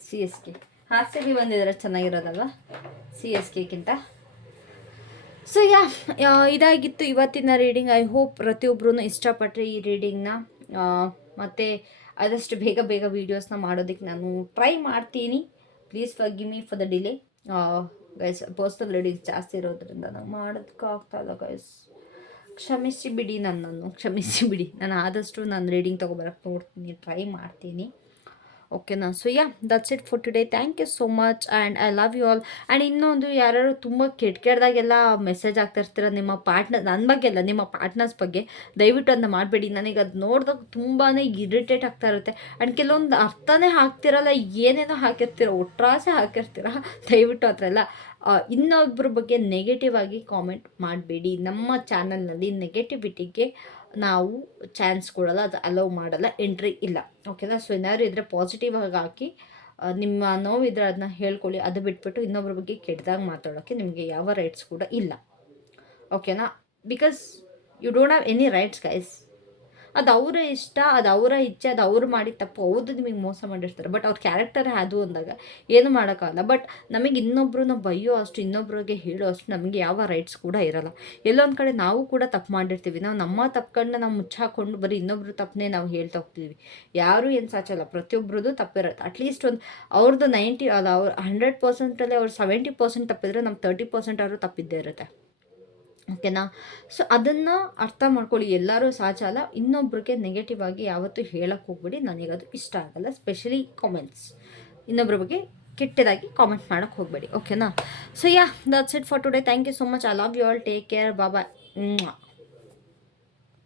CSK ಹಾಸ್ಯ ಬಿ ಬಂದಿದ್ರೆ ಚೆನ್ನಾಗಿರೋದಲ್ವಾ CSKಕ್ಕಿಂತ. ಸೊ ಇದಾಗಿತ್ತು ಇವತ್ತಿನ ರೀಡಿಂಗ್. ಐ ಹೋಪ್ ಪ್ರತಿಯೊಬ್ಬರೂ ಇಷ್ಟಪಟ್ಟರೆ ಈ ರೀಡಿಂಗ್ನ. ಮತ್ತು ಆದಷ್ಟು ಬೇಗ ವೀಡಿಯೋಸ್ನ ಮಾಡೋದಕ್ಕೆ ನಾನು ಟ್ರೈ ಮಾಡ್ತೀನಿ. Please forgive me for the delay. Guys, personal readings ಜಾಸ್ತಿ ಇರೋದ್ರಿಂದ ನಾವು ಮಾಡೋದಕ್ಕಾಗ್ತಾಯಿಲ್ಲ ಗೈಸ್. ಕ್ಷಮಿಸಿ ಬಿಡಿ, ನಾನು ಆದಷ್ಟು ನಾನು ರೀಡಿಂಗ್ ತೊಗೊಬರಕ್ಕೆ ನೋಡ್ತೀನಿ, ಟ್ರೈ ಮಾಡ್ತೀನಿ. ಓಕೆನಾ? So that's it for today. Thank you so much and I love you all. And ಇನ್ನೊಂದು, ಯಾರು ತುಂಬ ಕೆಟ್ಟದಾಗೆಲ್ಲ ಮೆಸೇಜ್ ಆಗ್ತಾಯಿರ್ತೀರ ನಿಮ್ಮ ಪಾರ್ಟ್ನರ್, ನನ್ನ ಬಗ್ಗೆ ಅಲ್ಲ, ನಿಮ್ಮ ಪಾರ್ಟ್ನರ್ಸ್ ಬಗ್ಗೆ, ದಯವಿಟ್ಟು ಅದನ್ನ ಮಾಡಬೇಡಿ. ನನಗೆ ಅದು ನೋಡಿದಾಗ ತುಂಬಾ ಇರಿಟೇಟ್ ಆಗ್ತಾ ಇರುತ್ತೆ. ಆ್ಯಂಡ್ ಕೆಲವೊಂದು ಅರ್ಥನೇ ಹಾಕ್ತಿರಲ್ಲ, ಏನೇನೋ ಹಾಕಿರ್ತೀರ, ಒಟ್ರಾಸೆ ಹಾಕಿರ್ತೀರ. ದಯವಿಟ್ಟು ಆ ಥರ ಎಲ್ಲ ಇನ್ನೊಬ್ಬರ ಬಗ್ಗೆ ನೆಗೆಟಿವ್ ಆಗಿ ಕಾಮೆಂಟ್ ಮಾಡಬೇಡಿ. ನಮ್ಮ ಚಾನಲ್ನಲ್ಲಿ ನೆಗೆಟಿವಿಟಿಗೆ ನಾವು ಚಾನ್ಸ್ ಕೊಡಲ್ಲ, ಅದು ಅಲೌ ಮಾಡಲ್ಲ, ಎಂಟ್ರಿ ಇಲ್ಲ. ಓಕೆನಾ? ಸೊ ಏನಾದ್ರು ಇದ್ದರೆ ಪಾಸಿಟಿವ್ ಆಗಿ ಹಾಕಿ, ನಿಮ್ಮ ನೋವಿದ್ರೆ ಅದನ್ನ ಹೇಳ್ಕೊಳ್ಳಿ. ಅದು ಬಿಟ್ಬಿಟ್ಟು ಇನ್ನೊಬ್ರ ಬಗ್ಗೆ ಕೆಟ್ಟದಾಗಿ ಮಾತಾಡೋಕ್ಕೆ ನಿಮಗೆ ಯಾವ ರೈಟ್ಸ್ ಕೂಡ ಇಲ್ಲ. ಓಕೆನಾ? Because you don't have any rights guys. ಅದು ಅವರ ಇಷ್ಟ, ಅದು ಅವರ ಇಚ್ಛೆ, ಅದು ಅವ್ರು ಮಾಡಿದ ತಪ್ಪು. ಹೌದು ನಿಮಗೆ ಮೋಸ ಮಾಡಿರ್ತಾರೆ, ಬಟ್ ಅವ್ರ ಕ್ಯಾರೆಕ್ಟರೇ ಅದು ಅಂದಾಗ ಏನು ಮಾಡೋಕ್ಕಾಗಲ್ಲ. ಬಟ್ ನಮಗೆ ಇನ್ನೊಬ್ರನ್ನ ಬೈಯೋ ಅಷ್ಟು, ಇನ್ನೊಬ್ರಿಗೆ ಹೇಳೋ ಅಷ್ಟು ನಮಗೆ ಯಾವ ರೈಟ್ಸ್ ಕೂಡ ಇರಲ್ಲ. ಎಲ್ಲೊಂದು ಕಡೆ ನಾವು ಕೂಡ ತಪ್ಪು ಮಾಡಿರ್ತೀವಿ. ನಾವು ನಮ್ಮ ತಪ್ಪುಗಳನ್ನ ನಾವು ಮುಚ್ಚಾಕೊಂಡು ಬರೀ ಇನ್ನೊಬ್ರು ತಪ್ಪನ್ನೇ ನಾವು ಹೇಳ್ತಾ ಹೋಗ್ತೀವಿ. ಯಾರೂ ಏನು ಸಾಚಲ್ಲ, ಪ್ರತಿಯೊಬ್ಬರದ್ದು ತಪ್ಪಿರುತ್ತೆ. ಅಟ್ಲೀಸ್ಟ್ ಒಂದು ಅವ್ರದ್ದು 90 ಅದು ಅವ್ರು 100%ಅಲ್ಲಿ ಅವ್ರು 70% ತಪ್ಪಿದ್ರೆ ನಮ್ಮ 30% ಆದರೂ ತಪ್ಪಿದ್ದೇ ಇರುತ್ತೆ. ಓಕೆನಾ? ಸೊ ಅದನ್ನು ಅರ್ಥ ಮಾಡ್ಕೊಳ್ಳಿ. ಎಲ್ಲರೂ ಸಾಚಲ್ಲ. ಇನ್ನೊಬ್ರಿಗೆ ನೆಗೆಟಿವ್ ಆಗಿ ಯಾವತ್ತೂ ಹೇಳಕ್ಕೆ ಹೋಗ್ಬೇಡಿ. ನನಗದು ಇಷ್ಟ ಆಗಲ್ಲ. ಸ್ಪೆಷಲಿ ಕಾಮೆಂಟ್ಸ್, ಇನ್ನೊಬ್ರ ಬಗ್ಗೆ ಕೆಟ್ಟದಾಗಿ ಕಾಮೆಂಟ್ ಮಾಡೋಕ್ಕೆ ಹೋಗಬೇಡಿ. ಓಕೆನಾ? So yeah, that's it for today. Thank you so much. I love you all. Take care. Bye.